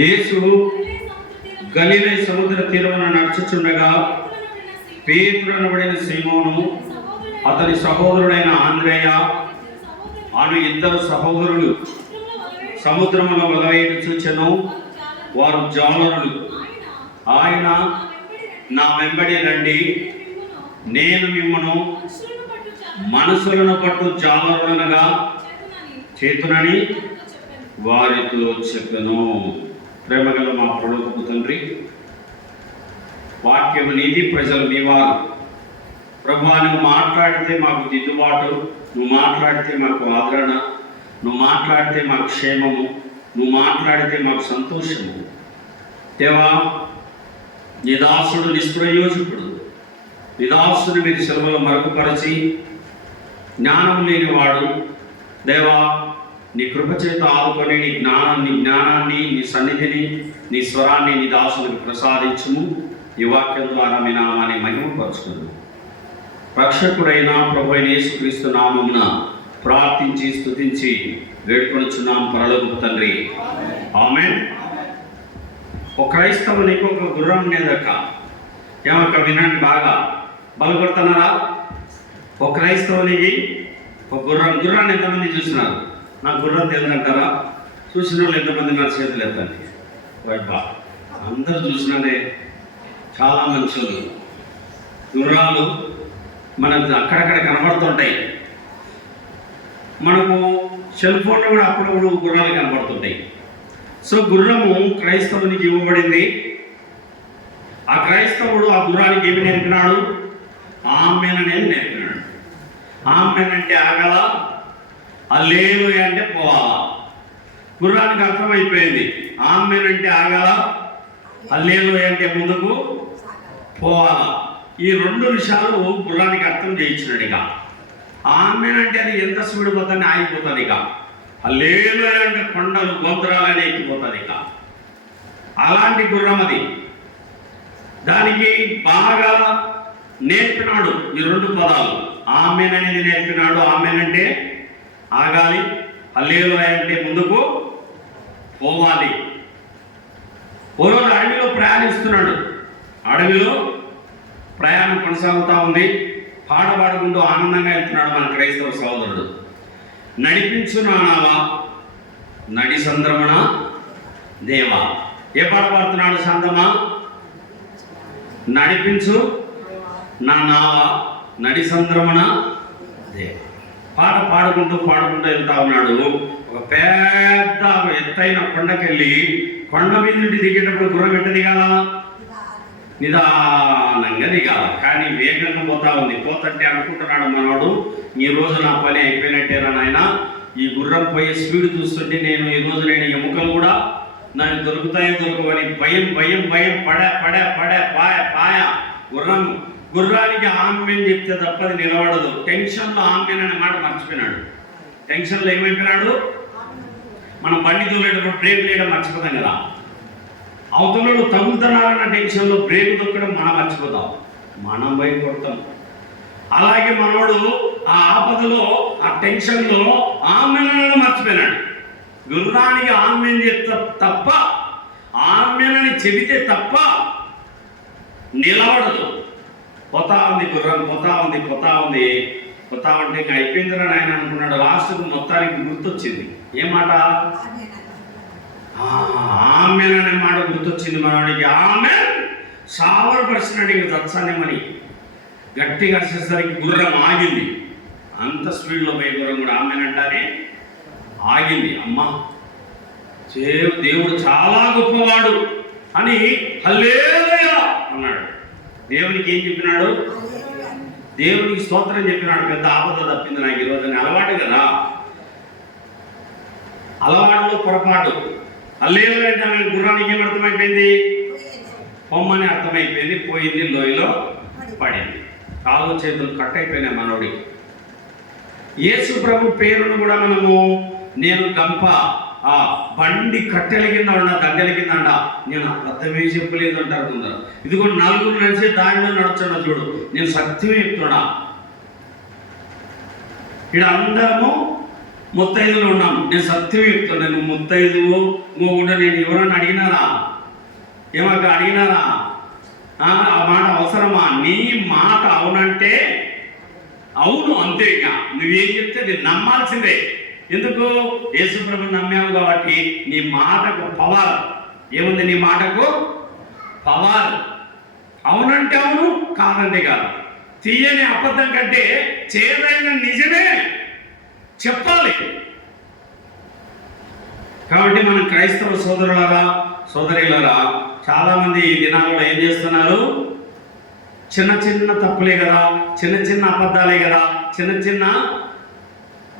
యేసు గలిలే సముద్ర తీరమున నడుచుచుండగా పేతురనబడిన సీమోను అతని సహోదరుడైన ఆంద్రేయ అను ఇద్దరు సహోదరులు సముద్రములో వలవేయడం చూచెను. వారు జాలరులు. ఆయన, నా వెంబడి రండి, నేను మిమ్మను మనసులను పట్టు జాలరులనగా చేతునని వారితో చెప్పెను. ప్రేమగల మా ప్రభువు తండ్రి, వాక్యము నీది, ప్రజలు నీవారు. ప్రభువా, నువ్వు మాట్లాడితే మాకు దిద్దుబాటు, నువ్వు మాట్లాడితే మాకు ఆదరణ, నువ్వు మాట్లాడితే మాకు క్షేమము, నువ్వు మాట్లాడితే మాకు సంతోషము. దేవా, నిదాసుడు నిష్ప్రయోజకుడు, నిదాసుడు మీరు సెలవులో మరొకపరిచి జ్ఞానం లేనివాడు. దేవా, నీ కృపచేత ఆదుకొని నీ జ్ఞానాన్ని నీ సన్నిధిని నీ స్వరాన్ని నీ దాసులకు ప్రసాదించుము. ఈ వాక్యం ద్వారా మీ నామాన్ని మహిమపరచుకును. రక్షకుడైన ప్రభు అయిన యేసుక్రీస్తు నామమున ప్రార్థించి స్తుతించి వేడుకొనుచున్నాం పరలోకపు తండ్రి, ఆమేన్. ఒక క్రైస్తవునికి ఒక గుర్రం ఉండేదక్క. ఏమక్క, వినండి బాగా, బలపడుతున్నారా? ఒక క్రైస్తవునికి ఒక గుర్రాన్ని ఎంతమంది చూసినారు? నాకు గుర్రం తెలియదంటారా? చూసిన వాళ్ళు ఎంతమంది నా చేతులు ఎత్తండి. బా, అందరూ చూసినానే, చాలా మనుషులు. గుర్రాలు మనకు అక్కడక్కడ కనబడుతుంటాయి. మనకు సెల్ ఫోన్లో కూడా అప్పుడప్పుడు గుర్రాలు కనబడుతుంటాయి. సో గుర్రము క్రైస్తవునికి ఇవ్వబడింది. ఆ క్రైస్తవుడు ఆ గుర్రానికి ఏమి నేర్పినాడు? ఆమెన్ అనేది నేర్పినాడు. ఆమెన్ అంటే ఆగల, హల్లెలూయా అంటే పోవాలా. గుర్రానికి అర్థమైపోయింది. ఆమెన్ అంటే ఆగల, హల్లెలూయా అంటే ముందుకు పోవాలా. ఈ రెండు విషయాలు గుర్రానికి అర్థం చేయించినాడు. ఇక ఆమెన్ అంటే అది ఎంత స్పీడ్ పోతుంది, ఆగిపోతుంది. ఇక హల్లెలూయా అంటే కొండలు గోపురాలని ఎక్కిపోతుంది. ఇక అలాంటి గుర్రం అది. దానికి బాగా నేర్పినాడు ఈ రెండు పదాలు. ఆమెన్ అనేది నేర్పినాడు. ఆమెన్ అంటే ఆగాలి, హల్లెలూయా అంటే ముందుకు పోవాలి. ఓ రోజు అడవిలో ప్రయాణిస్తున్నాడు. అడవిలో ప్రయాణం కొనసాగుతూ ఉంది. పాడబాడుకుంటూ ఆనందంగా వెళ్తున్నాడు మన క్రైస్తవ సహోదరుడు. నడిపించు నానావా నడి సంద్రమణ దేవా. ఏ పాట పాడుతున్నాడు? సందమా, నడిపించు నా నావా నడి సంద్రమణ దేవా. పాట పాడుకుంటూ వెళ్తా ఉన్నాడు. ఒక పెద్ద ఎత్తైన కొండకెళ్ళి కొండ మీద నుండి దిగేటప్పుడు గుర్రం ఎట్ట దిగాల? నిదానంగా దిగాల. కానీ వేగంగా పోతా ఉంది. పోతంటే అనుకుంటున్నాడు మనోడు, ఈ రోజు నా పని అయిపోయినట్టేనా నాయన, ఈ గుర్రం పోయే స్పీడ్ చూస్తుంటే ఈ రోజు నేను ఎముకలు కూడా నాకు దొరుకుతాయో దొరకవని భయం భయం భయం పాయ. గుర్రానికి ఆమెన్ చెప్తే తప్పది నిలబడదు. టెన్షన్లో ఆమెన్ అనే మాట మర్చిపోయినాడు. టెన్షన్లో ఏమైపోయినాడు? మనం బండి తోలేటప్పుడు బ్రేక్ వేయడం మర్చిపోతాం కదా. అవతలలో తగులుతున్నారన్న టెన్షన్లో బ్రేక్ దొక్కడం మనం మర్చిపోతాం, మనం భయపడతాం. అలాగే మనోడు ఆ ఆపదలో ఆ టెన్షన్లో ఆమెన్ అనడం మర్చిపోయినాడు. గుర్రానికి ఆమెన్ చెప్తే తప్ప, ఆమెన్ అని చెబితే తప్ప నిలబడదు. పోతా ఉంది గుర్రం, పోతా ఉంది. ఇంకా అయిపోయిందిరా ఆయన అనుకున్నాడు. లాస్ట్కు మొత్తానికి గుర్తొచ్చింది. ఏ మాట? ఆమెన్ అనే మాట గుర్తొచ్చింది మనవాడికి. ఆమెన్ సావరపరిచినాడు. ఇంకా దత్సానేమని గట్టిగా వచ్చేసరికి గుర్రం ఆగింది. అంత స్పీడ్లో పోయి గుర్రం కూడా ఆమెన్ అంటానే ఆగింది. అమ్మా, దేవుడు చాలా గొప్పవాడు అని హల్లెలూయా అన్నాడు. దేవునికి ఏం చెప్పినాడు? దేవునికి స్తోత్రం చెప్పినాడు. పెద్ద ఆపద తప్పింది నాకు ఈరోజు అని. అలవాటు కదా, అలవాటులో పొరపాటు. హల్లెలూయా అంటే గుర్రానికి ఏం అర్థమైపోయింది? పొమ్మని అర్థమైపోయింది. పోయింది, లోయలో పడింది. కాలు చేతులు కట్ అయిపోయినాయి మనోడి. యేసు ప్రభు పేరును కూడా మనము నేను గంప, ఆ బండి కట్టెల కింద ఉన్నా, గంటెల కింద అంట. నేను అర్థమే చెప్పలేదు అంటారు కొందరు. ఇదిగో నలుగురు నడిచే దారిలో నడుచున్నా చూడు, నేను సత్యమే చెప్తున్నా. ఇక్కడ అందరము ముత్తైదులు ఉన్నాం. నేను సత్యం చెప్తాను. నేను ముత్తైదువు కూడా నేను ఎవరన్నా అడిగినారా? ఏమాక అడిగినారా? ఆ మాట అవసరమా? నీ మాట అవునంటే అవును, అంతే. ఇక నువ్వేం చెప్తే నేను నమ్మాల్సిందే. ఎందుకు? యేసుప్రభు నమ్మావు కాబట్టి నీ మాటకు పవర్ ఏముంది? నీ మాటకు పవర్. అవునంటే అవును, కాదంటే కాదు. తీయని అబద్ధం కంటే చేదైన నిజమే చెప్పాలి. కాబట్టి మనం క్రైస్తవ సోదరులారా, సోదరులారా, చాలామంది ఈ దినాల్లో ఏం చేస్తున్నారు? చిన్న చిన్న తప్పులే కదా, చిన్న చిన్న అబద్ధాలే కదా, చిన్న చిన్న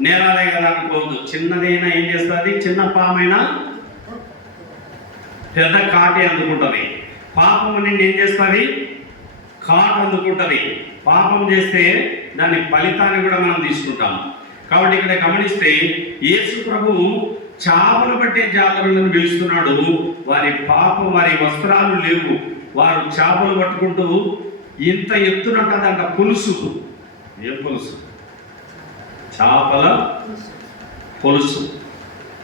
నేరాలే కదా అనుకోవద్దు. చిన్నదైనా ఏం చేస్తుంది? చిన్న పామైనా పెద్ద కాటే అందుకుంటుంది. పాపం నిండి ఏం చేస్తుంది? కాటు అందుకుంటుంది. పాపం చేస్తే దాని ఫలితాన్ని కూడా మనం తీసుకుంటాం. కాబట్టి ఇక్కడ గమనిస్తే యేసు ప్రభువు చేపలు పట్టే జాలరులను పిలుస్తున్నాడు. వారి పాపం, వారి వస్త్రాలు లేవు. వారు చేపలు పట్టుకుంటూ ఇంత ఎత్తునంటదంట పులుసు. ఏం పులుసు? చేపల పులుసు.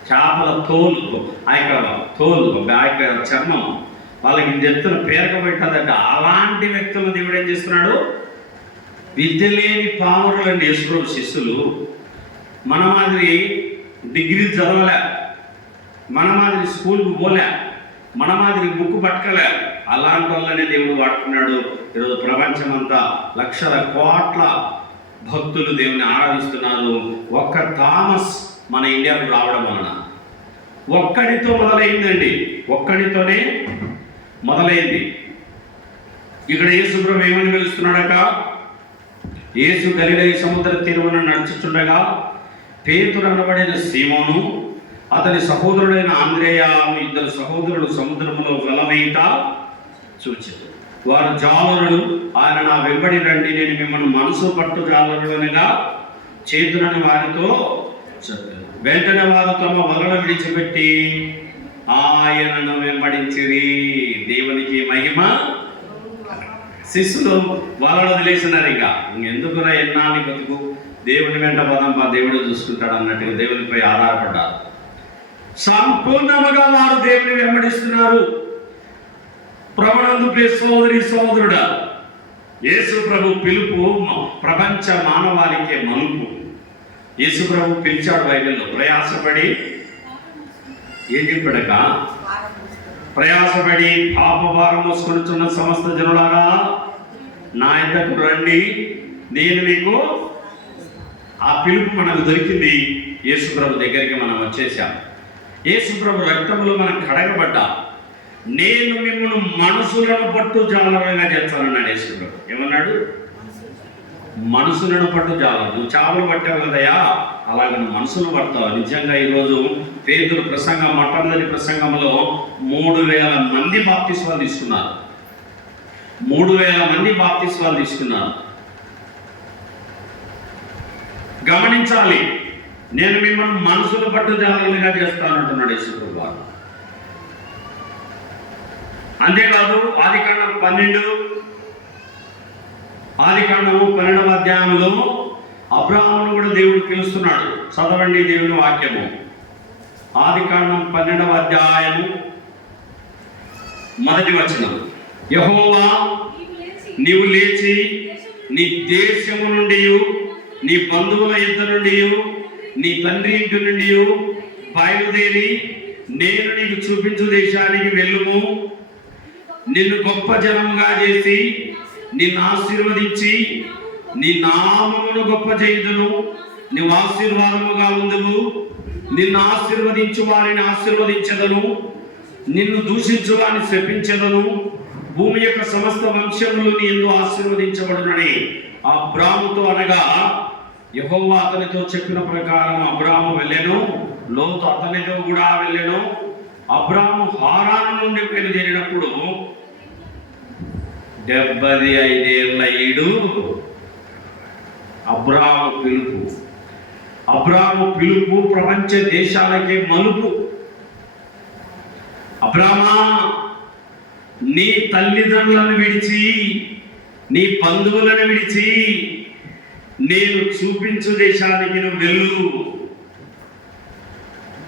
చేపల తోలు, ఆ యొక్క చర్మం వాళ్ళకి ఇంత ఎత్తున పేరకబెట్టదంట. అలాంటి వ్యక్తులను దేవుడు ఏం చేస్తున్నాడు? విద్య లేని పామరులని యేసుప్రభు శిష్యులు. మన మాదిరి డిగ్రీ చదవలే, మన మాదిరి స్కూల్కి పోలే, మన మాదిరి బుక్ పట్టుకలే. అలాంటి వాళ్ళనే దేవుడు వాడుకున్నాడు. ఈరోజు ప్రపంచమంతా లక్షల కోట్ల భక్తులు దేవుని ఆరాధిస్తున్నారు. ఒక్క థామస్ మన ఇండియాకు రావడం వలన ఒక్కడితో మొదలైందండి. ఒక్కడితోనే మొదలైంది. ఇక్కడ యేసుప్రభు ఏమని పిలుస్తున్నాడక? యేసు గలిలయ సముద్ర తీరమున నడుచుచుండగా పేతురు అనబడిన సీమోను, అతని సహోదరుడైన ఆంద్రేయ, ఇద్దరు సహోదరులు సముద్రములో వెలవేయుట చూచారు. వారు జాలరులు. ఆయన నా వెంబడి రండి, నేను మిమ్మల్ని మనసు పట్టు జాలరులనుగా చేతులని వారితో చెప్పారు. వెంటనే వారు తమ వలన విడిచిపెట్టి ఆయనను వెంబడించిరి. దేవునికి మహిమ. శిష్యులు వలలు వదిలేసినారు. ఇక ఎందుకురా ఎన్నాళ్ళు బతుకు, దేవుని వెంట పదంపా, దేవుడు చూసుకుంటాడు అన్నట్టుగా దేవునిపై ఆధారపడ్డారు. సంపూర్ణముగా వారు దేవుని వెంబడిస్తున్నారు. ప్రభునందు ప్రియ సోదరి సోదరుడా, యేసు ప్రభు పిలుపు ప్రపంచ మానవాళికే మలుపు. యేసు ప్రభు పిలిచాడు బైబిల్లో. ప్రయాసపడి ఏం చెప్పాడక? ప్రయాసపడి పాపభారం మోసుకొనుచున్న సమస్త జనులారా నా యొద్దకు రండి, నేను మీకు. ఆ పిలుపు మనకు దొరికింది. యేసు ప్రభు దగ్గరికి మనం వచ్చేసాం. యేసు ప్రభు రక్తంలో మనం కడగబడ్డా. నేను మిమ్మల్ని మనసులను పట్టు జాలరులుగా చేస్తానన్నాడు యేసు ప్రభు. ఏమన్నాడు? మనసులను పట్టు జాలరు. నువ్వు చేపలు పట్టావు కదయా, అలాగే నువ్వు మనసులు పడతావు. నిజంగా ఈరోజు పేతురు ప్రసంగం, మొట్టమొదటి ప్రసంగంలో 3000 మంది బాప్తిస్మాలు తీసుకున్నారు. 3000 మంది బాప్తిస్మాలు తీసుకున్నారు. గమనించాలి. నేను మిమ్మల్ని మనసులు పట్టు జాలరులుగా చేస్తానంటున్నాడు యేసు ప్రభు. అంతేకాదు ఆదికాండం 12వ అధ్యాయంలో అబ్రహామును కూడా దేవుడు పిలుస్తున్నాడు. చదవండి దేవుని వాక్యము. ఆదికాండం 12వ అధ్యాయము 1వ వచనం. యెహోవా, నీవు లేచి నీ దేశము నుండి, నీ బంధువుల ఇంటి నుండి, నీ తండ్రి ఇంటి నుండి బయలుదేరి నేను నీకు చూపించు దేశానికి వెళ్ళుము. నిన్ను గొప్ప జనముగా చేసి నిన్ను ఆశీర్వదించి నీ నామమును గొప్ప చేయుదును. నీవు ఆశీర్వాదముగా ఉందువు. నిన్ను ఆశీర్వదించు వారిని ఆశీర్వదించెదను, నిన్ను దూషించు వారిని శపించెదను. భూమి యొక్క సమస్త వంశములు నీ యందు ఆశీర్వదించబడునని అబ్రాముతో అనగా, యెహోవా అతనితో చెప్పిన ప్రకారం అబ్రాము వెళ్ళెను. లోతు అతనితో కూడా వెళ్ళెను. అబ్రాము హారాను నుండి బయలుదేరినప్పుడు 75 ఏళ్ల ఈడు. అబ్రాము పిలుపు ప్రపంచ దేశాలకే మలుపు. అబ్రామా, నీ తల్లిదండ్రులను విడిచి, నీ బంధువులను విడిచి నేను చూపించు దేశానికి నువ్వు వెళ్ళు.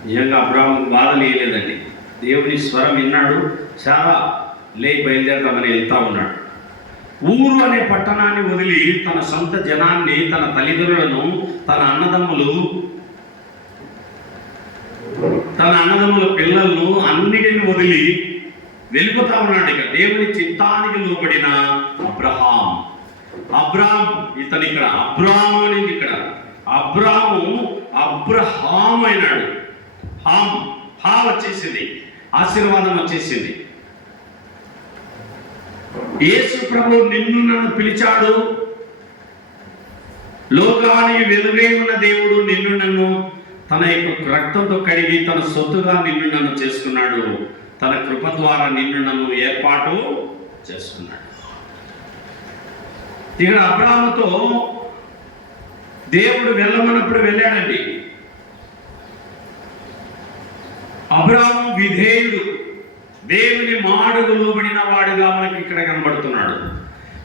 నిజంగా అబ్రాహాముకు బాధ లేదండి. దేవుని స్వరం విన్నాడు, చాలా బయలుదేరదామని వెళ్తా ఉన్నాడు. ఊరు అనే పట్టణాన్ని వదిలి తన సొంత జనాన్ని, తన తల్లిదండ్రులను, తన అన్నదమ్ముల పిల్లలను అన్నిటిని వదిలి వెళ్ళిపోతా ఉన్నాడు. ఇక దేవుని చిత్తానికి లోబడిన అబ్రాహాం ఇతను ఇక్కడ అబ్రాహాము అనేది ఇక్కడ అబ్రహాము అయినాడు. హా వచ్చేసింది, ఆశీర్వాదం వచ్చేసింది. యేసు ప్రభు నిన్ను నన్ను పిలిచాడు. లోకానికి వెలుగై ఉన్న దేవుడు నిన్ను నన్ను తన యొక్క రక్తంతో కడిగి తన సొత్తుగా నిన్ను నన్ను చేసుకున్నాడు. తన కృప ద్వారా నిన్ను నన్ను ఏర్పాటు చేసుకున్నాడు. ఇక్కడ అబ్రాహాముతో దేవుడు వెళ్ళమన్నప్పుడు వెళ్ళాడండి. అబ్రాహాము విధేయుడు, దేవుని మాటకు లోబడిన వాడుగా మనకి ఇక్కడ కనబడుతున్నాడు.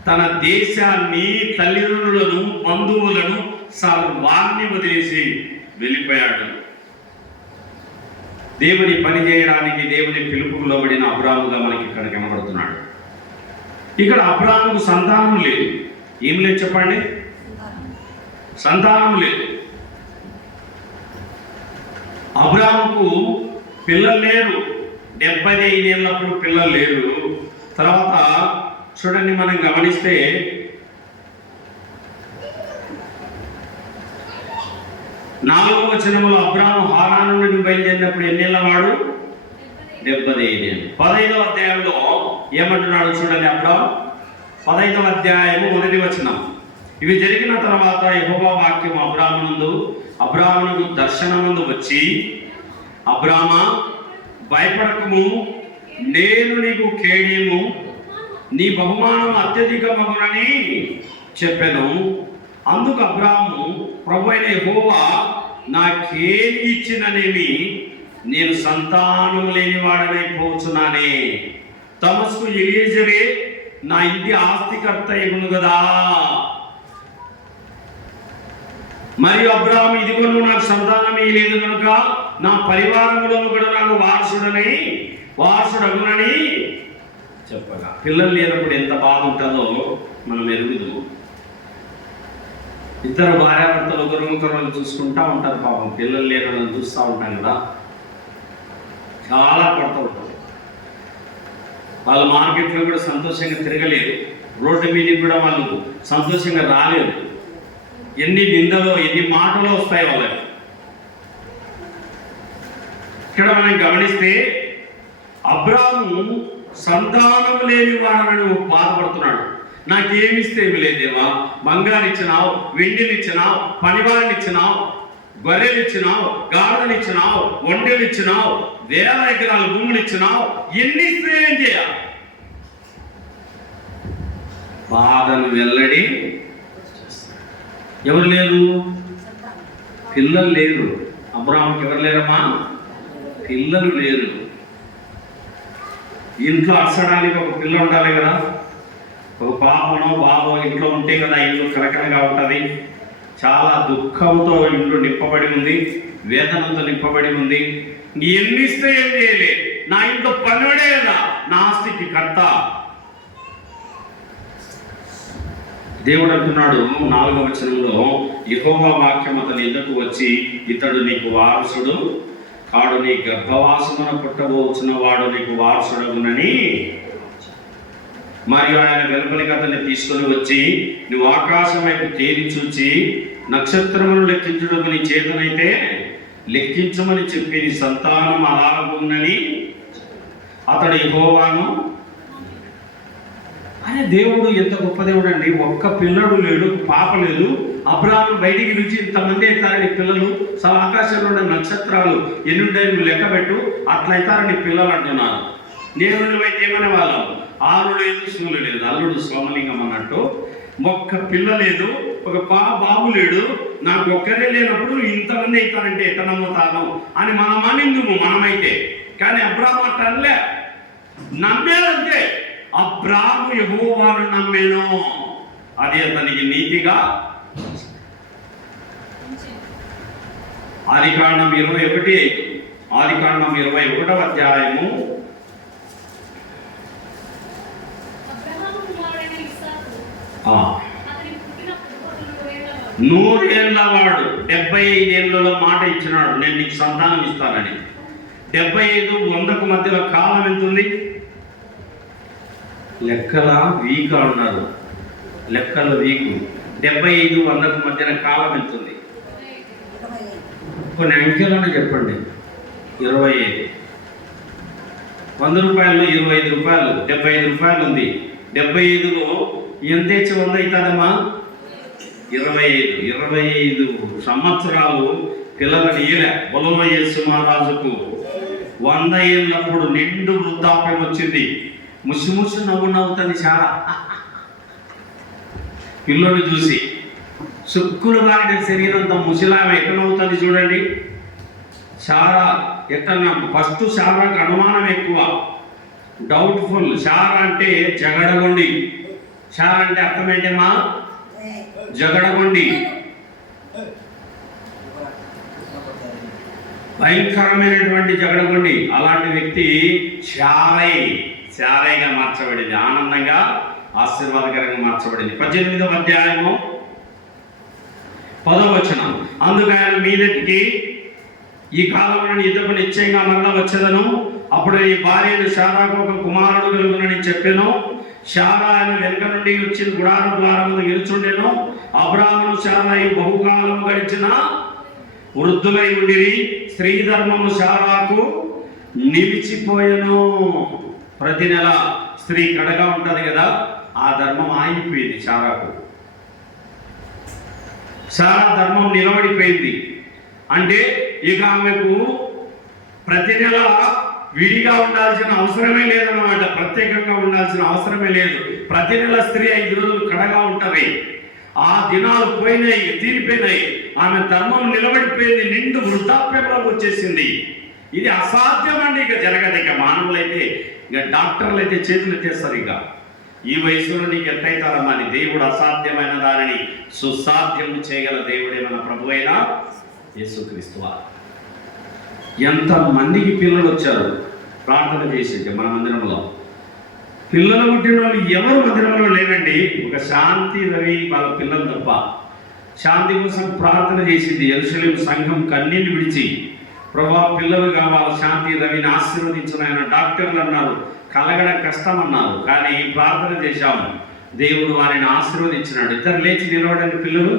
తన దేశాన్ని, తల్లిదండ్రులను, బంధువులను సర్వాన్ని వదిలేసి వెళ్ళిపోయాడు. దేవుని పని చేయడానికి, దేవుని పిలుపుకు లోబడిన అబ్రాహాముగా మనకి ఇక్కడ కనబడుతున్నాడు. ఇక్కడ అబ్రాహాముకు సంతానం లేదు. ఏం లేదు చెప్పండి? సంతానం లేదు. అబ్రాహాముకు పిల్లలు లేరు. 75 ఏళ్ళప్పుడు పిల్లలు లేరు. తర్వాత చూడండి, మనం గమనిస్తే 4వ వచనంలో అబ్రాహాము హారాను నుండి బయలుదేరినప్పుడు ఎన్నేళ్ళ వాడు? 75 ఏళ్ళు. 15వ అధ్యాయంలో ఏమంటున్నాడు చూడండి. అబ్రాహాము 15వ అధ్యాయము 1వ వచనం. ఇవి జరిగిన తర్వాత యెహోవా వాక్యం అబ్రాహామునకు దర్శనమందు వచ్చి, అబ్రామా, భయపడకము, నేను నీకు కేడెము, నీ బహుమానం అత్యధికమగునని చెప్పెను. అందుకు అబ్రాహాము, ప్రభు అయిన యెహోవా నాకేమి ఇచ్చిననేమి, నేను సంతానం లేని వాడనైపోతున్నానే. తమస్కు ఎలియేజరే నా ఇంటి ఆస్తికర్త ఎగును కదా. మరియు అబ్రాహాము, ఇదిగో నాకు సంతానమే లేదు కనుక నా పరివారంలో కూడా నాకు వారసుడగునని చెప్పగా, పిల్లలు లేనప్పుడు ఎంత బాధ ఉంటుందో మనం ఎరుగుదు. ఇద్దరు భార్యాభర్తలు ఒకరినొకరు చూసుకుంటా ఉంటారు. పాపం పిల్లలు లేనని చూస్తూ ఉంటాం కదా, చాలా పడుతూ ఉంటారు. వాళ్ళు మార్కెట్లో కూడా సంతోషంగా తిరగలేదు, రోడ్డు మీదకి కూడా వాళ్ళు సంతోషంగా రాలేదు. ఎన్ని నిందలో, ఎన్ని మాటలు వస్తాయి వాళ్ళకి. ఇక్కడ మనం గమనిస్తే అబ్రాహాము సంతానం లేని వాడని బాధపడుతున్నాడు. నాకేమిస్తే ఏమి లేదేవా, బంగారు ఇచ్చినావు, వెండిని ఇచ్చినావు, పనివారిని ఇచ్చినావు, గొర్రెలు ఇచ్చినావు, గాడిదలు ఇచ్చినావు, ఒంటెలు ఇచ్చినావు, 1000 ఎకరాల భూములు ఇచ్చినావు, ఎన్ని ఇస్తే ఏం చేయాలి? బాధను వెల్లడి. ఎవరు లేరు? పిల్లలు లేరు. అబ్రాహాముకి ఎవరు లేరమ్మా? పిల్లలు లేరు. ఇంట్లో అరసడానికి ఒక పిల్ల ఉండాలి కదా, ఒక పాపనో బాబో ఇంట్లో ఉంటే కదా ఇల్లు కలకలగా ఉంటుంది. చాలా దుఃఖంతో ఇల్లు నింపబడి ఉంది, వేదనతో నింపబడి ఉంది. ఎన్ని ఇస్తే ఏం చేయలే, నా ఇంట్లో పనివాడే కదా నా ఆస్తికి కర్త. దేవుడు అంటున్నాడు 4వ వచనంలో, యెహోవా వాక్యం అతని ఎదుకు వచ్చి, ఇతడు నీకు వారసుడు కాడు, నీ గర్భవాసమున పుట్టబోచున్న వాడు నీకు వారసుడగునని. మరియు ఆయన వెలుపలికి అతన్ని తీసుకొని వచ్చి, నువ్వు ఆకాశం వైపు తేరి చూచి నక్షత్రమును లెక్కించుటకు నీ చేతనైతే లెక్కించమని చెప్పి నీ సంతానం అలాగుందని అతడు యెహోవాను. అనే దేవుడు ఎంత గొప్ప దేవుడు అండి. ఒక్క పిల్లడు లేడు, పాప లేదు. అబ్రాహాము బయటికి నుంచి ఇంతమంది అవుతారని పిల్లలు, చాలా ఆకాశంలో ఉన్న నక్షత్రాలు ఎన్నుంటాయి నువ్వు లెక్క పెట్టు, అట్లయితారని పిల్లలు అంటున్నారు. దేవుళ్ళు అయితే ఏమనే వాళ్ళం, ఆరు లేదు, సూలు లేదు, అల్లుడు సోమలింగం అన్నట్టు. ఒక్క పిల్ల లేదు, ఒక బాబు లేడు, నాకు ఒక్కరే లేనప్పుడు ఇంతమంది అవుతారంటే ఎట్ట నమ్ముతాను అని మనం అనిందుము మనమైతే. కానీ అబ్రాహాము అట్లే నమ్మేదంతే. అబ్రాహాము యెహోవాను నమ్మేను, అది అతనికి నీతిగా. ఆదికాండం 21 ఆదికాండం 21వ అధ్యాయము 100 ఏళ్ళ వాడు 75 ఏళ్ళలో మాట ఇచ్చినాడు, నేను నీకు సంతానం ఇస్తానని. 75 100కు మధ్యలో కాలం ఎంత ఉంది? లెక్కల వీక్ అన్నారు, లెక్కల వీకు. 75 100కు మధ్యన కాలం ఎంత ఉంది? కొన్ని అంకెలను చెప్పండి. 25 100 రూపాయల్లో 25 రూపాయలు, 75 రూపాయలు ఉంది. 75లో ఎంత ఇచ్చి 100 అవుతుందమ్మా? 25 సంవత్సరాలు పిల్లలని ఈలే. బొలవ యేసు మహారాజుకు 100 ఏళ్ళప్పుడు నిండు వృద్ధాప్యం వచ్చింది. ముసి నవ్వు నవ్వుతుంది చాలా పిల్లలు చూసి. సుక్కులు వాడిన శరీరంతో ముసిలామె ఎక్కడ నవ్వుతుంది చూడండి. చాలా ఎట్లా ఫస్ట్ శారాకు అనుమానం ఎక్కువ, డౌట్ఫుల్. శార అంటే జగడగొండి. శార అంటే అర్థం ఏంటమ్మా? జగడగొండి. భయంకరమైనటువంటి జగడగొండి. అలాంటి వ్యక్తి శారైగా మార్చబడింది, ఆనందంగా ఆశీర్వాదకరంగా మార్చబడింది. 18వ అధ్యాయము 10వ వచనం. అందుకు ఆయన మీదటికి ఈ కాలంలో యుద్ధకు నిశ్చయంగా మరలా వచ్చేదను, అప్పుడు ఈ భార్యను శారాకు ఒక కుమారుడు కలుగునని చెప్పాను. శారా ఆయన వెనుక నుండి వచ్చిన గుడార ద్వారమును నిలుచుండెను. అబ్రాహామును శారాయు బహుకాలము గడిచిన వృద్ధులై ఉండిరి. స్త్రీ ధర్మము శారాకు నిలిచిపోయెను. ప్రతి నెల స్త్రీ కడగా ఉంటది కదా, ఆ ధర్మం ఆగిపోయింది శారాకు. శారా ధర్మం నిలబడిపోయింది. అంటే ఇక ఆమెకు ప్రతి నెల విడిగా ఉండాల్సిన అవసరమే లేదన్నమాట, ప్రత్యేకంగా ఉండాల్సిన అవసరమే లేదు. ప్రతి నెల స్త్రీ 5 రోజులు కడగా ఉంటుంది. ఆ దినాలు పోయినాయి, తీరిపోయినాయి. ఆమె ధర్మం నిలబడిపోయింది, నిండు వృద్ధాప్యంలోకి వచ్చేసింది. ఇది అసాధ్యం అండి, ఇక జరగదు. ఇక మానవులైతే, ఇక డాక్టర్లు అయితే చేతులు ఎత్తేస్తారు. ఇక ఈ వయసులో నీకు ఎట్టయితారమ్మా అని. దేవుడు అసాధ్యమైన దానిని సుసాధ్యం చేయగల దేవుడే మన ప్రభు అయిన యేసుక్రీస్తు. ఎంతమందికి పిల్లలు వచ్చారు ప్రార్థన చేసేది మన మందిరంలో. పిల్లలు పుట్టిన వాళ్ళు ఎవరు మందిరంలో లేరండి, ఒక శాంతి రవి వాళ్ళ పిల్లలు తప్ప. శాంతి కోసం ప్రార్థన చేసింది యెరూషలేము సంఘం కన్నీళ్లు విడిచి, ప్రభా పిల్లలు కావాలి, శాంతి రవిని ఆశీర్వదించిన. ఆయన డాక్టర్లు అన్నారు కలగడం కష్టం అన్నారు, కానీ ప్రార్థన చేశాము, దేవుడు వారిని ఆశీర్వదించినాడు. ఇద్దరు లేచి నిలవడానికి పిల్లలు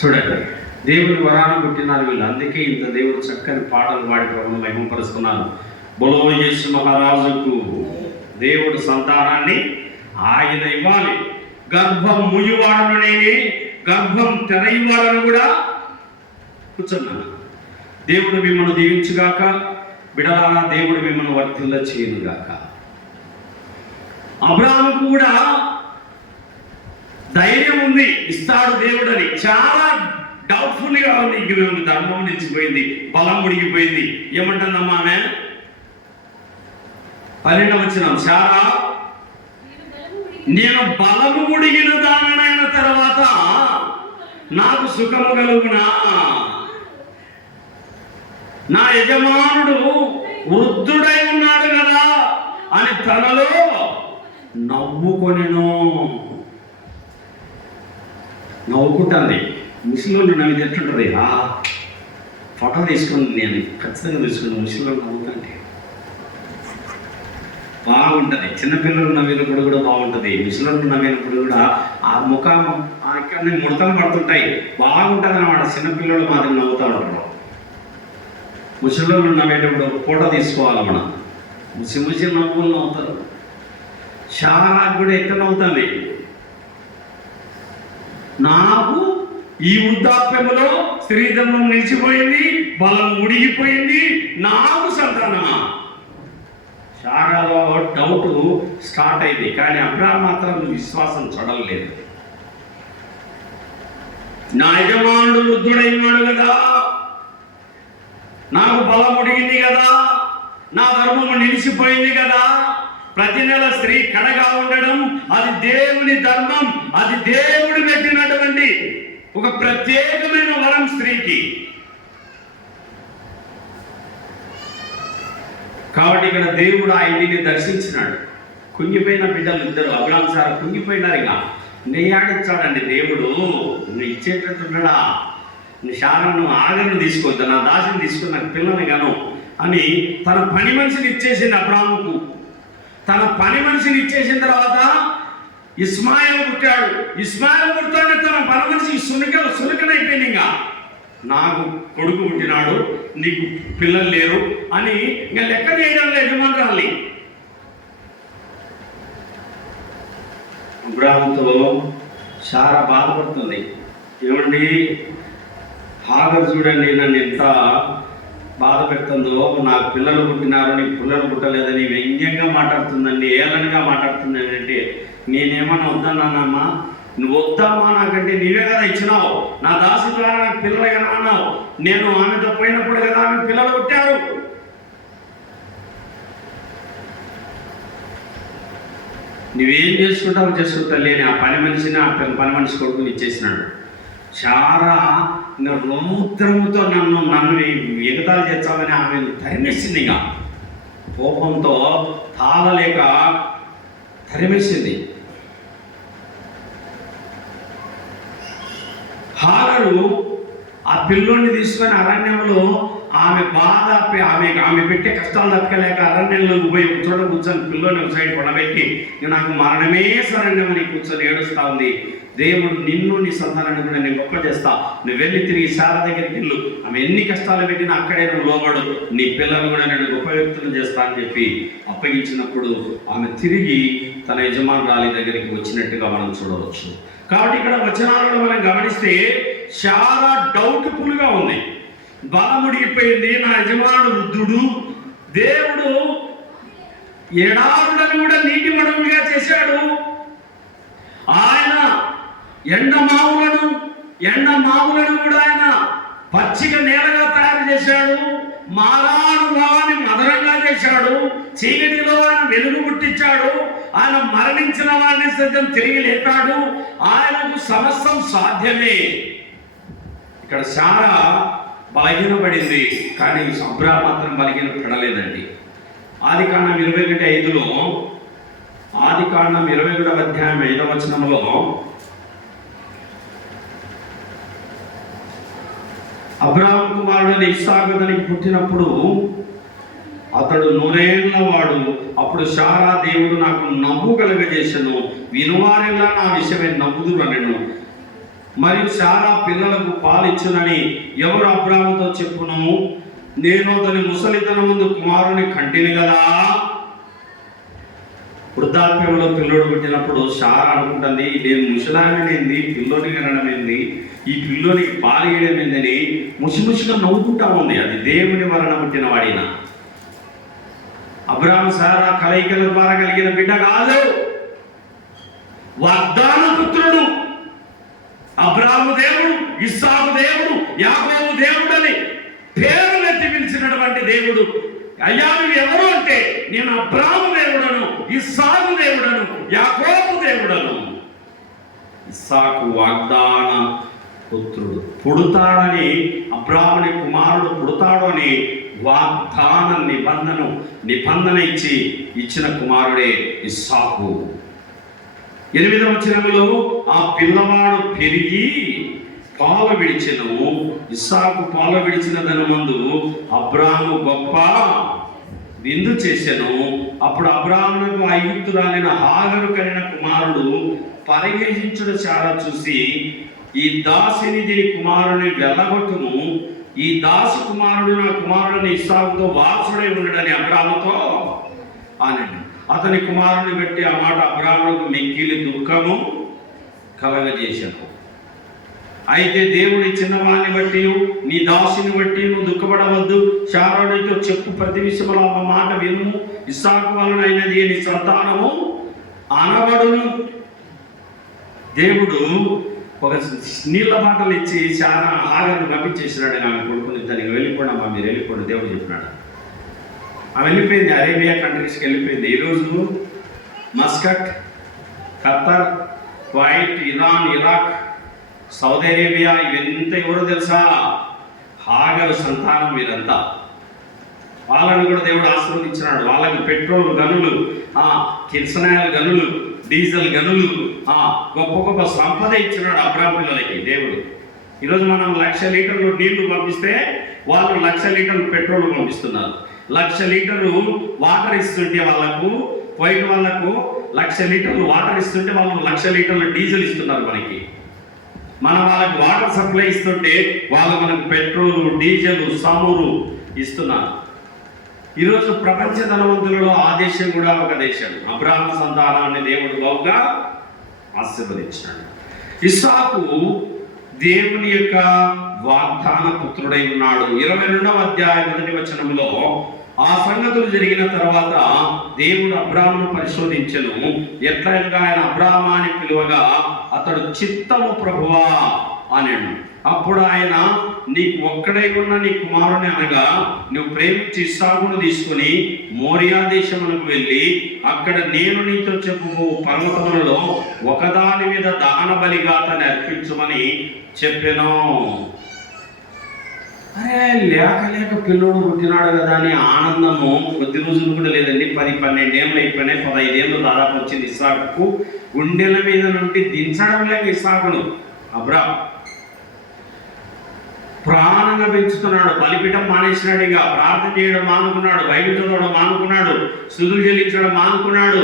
చూడండి. దేవుని వరాన్ని పుట్టినారు వీళ్ళు. అందుకే ఇంత దేవుడు చక్కని పాటలు పాడి ప్రభువును మహిమపరుస్తున్నారు. బొలో యేసు మహారాజుకు దేవుడు సంతానాన్ని ఆయన ఇవ్వాలి. గర్భం ముయ్యవాడను నేనే, గర్భం తెరయవాడను కూడా కూర్చున్నాను. దేవుడు మిమ్మల్ని దీవించుగాక. బిడలారా, దేవుడు మిమ్మల్ని వర్ధిల్ల చేయనుగాక. అబ్రాహాముకు కూడా ధైర్యం ఉంది, ఇస్తాడు దేవుడని. చాలా డౌట్ఫుల్గా ఉంది. ఇంక మేము ధర్మం నిలిచిపోయింది, బలం ఉడిగిపోయింది. ఏమంటుందమ్మా ఆమె? 12వ వచనం. శారా నేను బలము ఉడిగిన దానైన తర్వాత నాకు సుఖము కలుగునా, నా యజమానుడు వృద్ధుడై ఉన్నాడు కదా అని తనలో నవ్వుకొనెను. నవ్వుకుంటుంది. ముస్లింలు నవ్వి ఎట్లుంటుంది, ఫోటో తీసుకుని నేను ఖచ్చితంగా తీసుకుని ముస్లింలు నవ్వుతుంటే బాగుంటుంది. చిన్నపిల్లలు నవ్వినప్పుడు కూడా బాగుంటుంది, ముసలిళ్ళు నవ్వినప్పుడు కూడా ఆ ముఖం ఇక్కడ ముడతలు పడుతుంటాయి, బాగుంటుంది అన్నమాట. చిన్నపిల్లలు మాత్రం నవ్వుతూ ఉంటారు. ముసలిళ్ళు నవ్వేటప్పుడు ఫోటో తీసుకోవాలి మనం. ముసి నవ్వులు నవ్వుతారు. శారాకు కూడా ఎక్కడ నవ్వుతుంది. నాకు ఈ వృద్ధాప్యములో స్త్రీధర్మం నిలిచిపోయింది, బలం ఉడిగిపోయింది, నాకు సంతానమా? శారాలో డౌట్ స్టార్ట్ అయింది, కానీ అబ్రాహాము మాత్రం విశ్వాసం చడలేదు. నా యజమానుడు వృద్ధుడైనాడు కదా, నాకు బలం ఉడిగింది కదా, నా ధర్మము నిలిచిపోయింది కదా. ప్రతి నెల స్త్రీ కడగా ఉండడం అది దేవుని ధర్మం, అది దేవుడు పెట్టినటువంటి ఒక ప్రత్యేకమైన వరం స్త్రీకి. కాబట్టి ఇక్కడ దేవుడు ఆ ఇంటిని దర్శించినాడు. కుంగిపోయిన బిడ్డలు ఇద్దరు, అబ్రాహాం సారా కుంగిపోయినారు. ఇక నెయ్యాడిచ్చాడండి దేవుడు. నువ్వు ఇచ్చేటట్టున్నాడా, నువ్వు శారాను ఆగను తీసుకోవద్దు, నా దాసిని తీసుకుని నాకు పిల్లని గాను అని తన పని మనిషిని ఇచ్చేసింది అబ్రాహాముకు. తన పని మనిషిని ఇచ్చేసిన తర్వాత ఇస్మాయిల్ పుట్టాడు. ఇస్మాయిల్ పుట్టాడు, తన పని మనిషి సునకనైపోయింది. ఇంకా నాకు కొడుకు పుట్టినాడు, నీకు పిల్లలు లేరు అని ఇంకా లెక్క చేయడం లేదు యజమానురాల్ని. అబ్రాహాముతో చాలా బాధపడుతుంది. ఏమండి, హాగర్ చూడండి నన్ను ఎంత బాధ పెడుతుందో, నాకు పిల్లలు పుట్టినారు, నీకు పిల్లలు పుట్టలేదని వ్యంగ్యంగా మాట్లాడుతుందండి, ఏలనగా మాట్లాడుతుందని. అంటే నేనేమన్నా వద్దన్నానమ్మా, నువ్వు వద్దామా నాకంటే నీవే కదా ఇచ్చినావు, నా దాసి ద్వారా నాకు పిల్లలు కదా అన్నావు. నేను ఆమెతో పోయినప్పుడు కదా ఆమె పిల్లలు పుట్టారు. నువ్వేం చేసుకుంటావు చేసుకుంటా లేని ఆ పని మనిషిని, ఆ పని మనిషి కొడుకుని ఇచ్చేసినాడు. చాలా రౌద్రముతో నన్ను ఎగతాలు చేస్తామని ఆమెను తరిమేసింది. ఇక కోపంతో తాళలేక తరిమేసింది. హాగరు ఆ పిల్లోని తీసుకొని అరణ్యంలో ఆమె బాధ, ఆమె పెట్టే కష్టాలు తక్కలేక అరణ్యంలో పోయి చోట కూర్చొని పిల్లోని ఒక సైడ్ కొనబెట్టి నాకు మరణమే శరణ్యమని కూర్చొని ఏడుస్తా ఉంది. దేవుడు నిన్ను నీ సంతానాన్ని కూడా నేను గొప్ప చేస్తా, నువ్వు వెళ్ళి తిరిగి శారా దగ్గరికి వెళ్ళు, ఆమె ఎన్ని కష్టాలు పెట్టినా అక్కడే నువ్వు లోబడు, నీ పిల్లలు కూడా నేను గొప్ప వ్యక్తులు చేస్తా అని చెప్పి అప్పగించినప్పుడు ఆమె తిరిగి తన యజమానురాలి దగ్గరికి వచ్చినట్టుగా మనం చూడవచ్చు. కాబట్టి ఇక్కడ వచనాలను మనం గమనిస్తే చాలా డౌట్ఫుల్గా ఉంది. బలముడిగిపోయింది, నా యజమానుడు వృద్ధుడు, దేవుడు ఎడారులను కూడా నీటి మడుగులుగా చేశాడు, ఆయన ఎండమావులను కూడా ఆయన పచ్చిక నేలగా తయారు చేశాడు, మారాడు భావాన్ని మధురంగా చేశాడు, చీకటిలో ఆయన వెలుగు పుట్టించాడు, ఆయన మరణించిన వారిని సైతం తిరిగి లేపాడు, ఆయనకు సమస్తం సాధ్యమే. ఇక్కడ శారా బలహీనపడింది, కానీ అబ్రాహాము మాత్రం బలహీన పడలేదండి. ఆదికాండం 21:5లో, ఆదికాండం 21వ అధ్యాయం 5వ వచనంలో అబ్రాహాము కుమారుడైన ఇస్సాకు తనకి పుట్టినప్పుడు అతడు 100 ఏళ్ల వాడు. అప్పుడు శారా, దేవుడు నాకు నవ్వు కలుగజేసెను, వినువారెల్లా నా విషయమై నవ్వుదురనెను. మరియు శారా పిల్లలకు పాలిచ్చునని ఎవరు అబ్రాహాముతో చెప్పును, నేను అతని ముసలితనం ముందు కుమారుని కంటిని కదా. వృద్ధాప్యంలో పిల్లోడు పుట్టినప్పుడు శారా అనుకుంటుంది, నేను ముసలామేంది, పిల్లోని కనడం ఏంది, ఈ పిల్లోనికి పాలియడం ఏందని ముసిముసిగా నవ్వుకుంటా ఉంది. అది దేవుని వలన పుట్టిన వాడిన అబ్రాహాము శారా కలయికల ద్వారా కలిగిన బిడ్డ కాదు, వాగ్దాన పుత్రుడు. అబ్రాహాము దేవుడు, ఇస్సాకు దేవుడు, యాకోబు దేవుడు అని పేరులెత్తి పిలిచినటువంటి దేవుడు. అయ్యా నువ్వు ఎవరు అంటే, నేను అబ్రాహాము దేవుడను, ఇస్సాకు దేవుడను, యాకోబు దేవుడను. ఇస్సాకు వాగ్దాన పుత్రుడు, పుడతాడని, అబ్రాహాముని కుమారుడు పుడతాడు అని వాగ్దాన నిబంధన ఇచ్చిన కుమారుడే ఇస్సాకు. 8వ వచనంలో ఆ పిల్లవాడు పెరిగి పాలు విడిచెను, ఇస్సాకు పాలు విడిచిన ధనమందు అబ్రాహాము గొప్ప విందు చేసెను. అప్పుడు అబ్రాహామునకు ఐగుప్తురాలైన హాగరు కలిగిన కుమారుడు పరిగ్రహించుడు చాలా చూసి, ఈ దాసిని దీని కుమారుని వెళ్ళగొట్టును, ఈ దాసి కుమారుడు నా కుమారుడిని ఇస్సాకుతో వారసుడై ఉండడని అబ్రాహాముతో అనెను. అతని కుమారుని బట్టి ఆ మాట అబ్రాహామునకు మిక్కిలి దుఃఖము కలగజేశాను. అయితే దేవుడి చిన్నవాడిని బట్టి, నీ దాసిని బట్టి నువ్వు దుఃఖపడవద్దు, శారాతో చెప్పు, ప్రతి విషయంలో ఆ మాట విను, ఇస్సాకు వలన అయినది నీ సంతానము అనబడును. దేవుడు ఒక నీళ్ళ బాటలు ఇచ్చి చాలా ఆగను పంపించేసినాడు. ఆమె కొడుకుని దానికి వెళ్ళిపోవడమ్మా, మీరు వెళ్ళిపోండి దేవుడు చెప్పినాడు. ఆమె వెళ్ళిపోయింది, అరేబియా కంట్రీస్కి వెళ్ళిపోయింది. ఈరోజు Muscat, Khattar, Kuwait, Iran, Iraq, Saudi Arabia ఇవంతా ఎవరో తెలుసా? హాగరు సంతానం వీరంతా. వాళ్ళని కూడా దేవుడు ఆశీర్వదించినాడు. వాళ్ళకి పెట్రోల్ గనులు, కిరసనాయిల్ గనులు, డీజిల్ గనులు, గొప్ప గొప్ప సంపద ఇచ్చినాడు అబ్రాహాం పిల్లలకి దేవుడు. ఈరోజు మనం 1,00,000 లీటర్లు నీళ్లు పంపిస్తే వాళ్ళు 1,00,000 లీటర్లు పెట్రోల్ పంపిస్తున్నారు. 1,00,000 లీటర్లు వాటర్ ఇస్తుంటే వాళ్ళకు, పోయిన వాళ్ళకు 1,00,000 లీటర్లు వాటర్ ఇస్తుంటే వాళ్ళు 1,00,000 లీటర్ల డీజిల్ ఇస్తున్నారు మనకి. మనం వాళ్ళకి వాటర్ సప్లై ఇస్తుంటే వాళ్ళు మనకు పెట్రోల్, డీజిల్, సమురు ఇస్తున్నారు. ఈరోజు ప్రపంచ ధనవంతులలో ఆ దేశం కూడా ఒక దేశం. అబ్రాహాం సంతానాన్ని దేవుడు బహుగా ఆశీర్వదించాడు. ఇస్సాకు దేవుని యొక్క వాగ్దాన పుత్రుడై ఉన్నాడు. 22వ అధ్యాయం 1వ వచనంలో ఆ సంగతులు జరిగిన తర్వాత దేవుడు అబ్రాహామును పరిశోధించెను. ఎట్లగా ఆయన అబ్రాహామాని పిలువగా అతడు చిత్తము ప్రభువా అన్నాడు. అప్పుడు ఆయన, నీకు ఒక్కడై ఉన్న నీ కుమారుని అనగా నువ్వు ప్రేమించి ఇస్సాకును తీసుకుని మోరియా దేశమునకు వెళ్ళి అక్కడ నేను నీతో చెప్పు పర్వతములలో ఒకదాని మీద దహన బలిగా అతన్ని అర్పించమని చెప్పాను. అరే లేక పిల్లోడు పుట్టినాడు కదా అని ఆనందము కొద్ది రోజులు కూడా లేదండి. 10-12 ఏళ్ళు అయిపోయినాయి. 15 ఏళ్ళు దాదాపు వచ్చింది ఇస్సాకుకు. గుండెల మీద నుండి దించడం లేక ఇస్సాకును అబ్రాహాం ప్రాణంగా పెంచుతున్నాడు. బలిపీఠం మానేసినాడు, ఇక ప్రార్థన చేయడం మానుకున్నాడు, బైబిల్ చదవడం మానుకున్నాడు, స్తుతులు చెల్లించడం మానుకున్నాడు.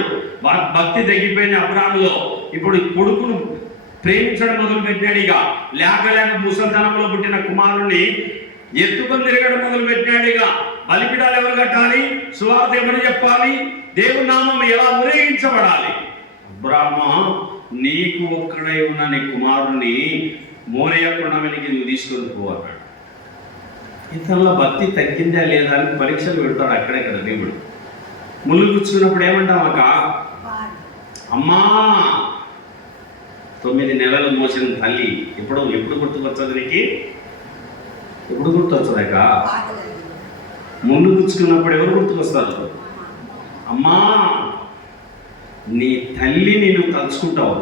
భక్తి తగ్గిపోయింది అబ్రాహాములో. ఇప్పుడు కొడుకును ప్రేమించడం మొదలు పెట్టాడు. ఇక లేక ముసల్తనంలో పుట్టిన కుమారుణ్ణి ఎత్తుకొని తిరగడం మొదలు పెట్టాడు. ఇక బలిపీఠాలు ఎవరు కట్టాలి, సువార్త ఎవరు చెప్పాలి, దేవుని నామం ఎలా ఊరేగించబడాలి. అబ్రాహామా, నీకు ఒక్కడై ఉన్న నీ కుమారుణ్ణి మోరియా కొండ మీదకి నువ్వు తీసుకొని పోవన్నాడు. ఇతరుల భక్తి తగ్గిందా లేదా అని పరీక్షలు పెడతాడు అక్కడెక్కడ దేవుడు. ముళ్ళు కూర్చున్నప్పుడు ఏమంటామక్క, అమ్మా 9 నెలలు మోసిన తల్లి ఎప్పుడు గుర్తుకొచ్చదు నీకు? ఎప్పుడు గుర్తొచ్చదాక? ముళ్ళు గుచ్చుకున్నప్పుడు ఎవరు గుర్తుకొస్తారు? అమ్మా, నీ తల్లి నేను తలుచుకుంటావు.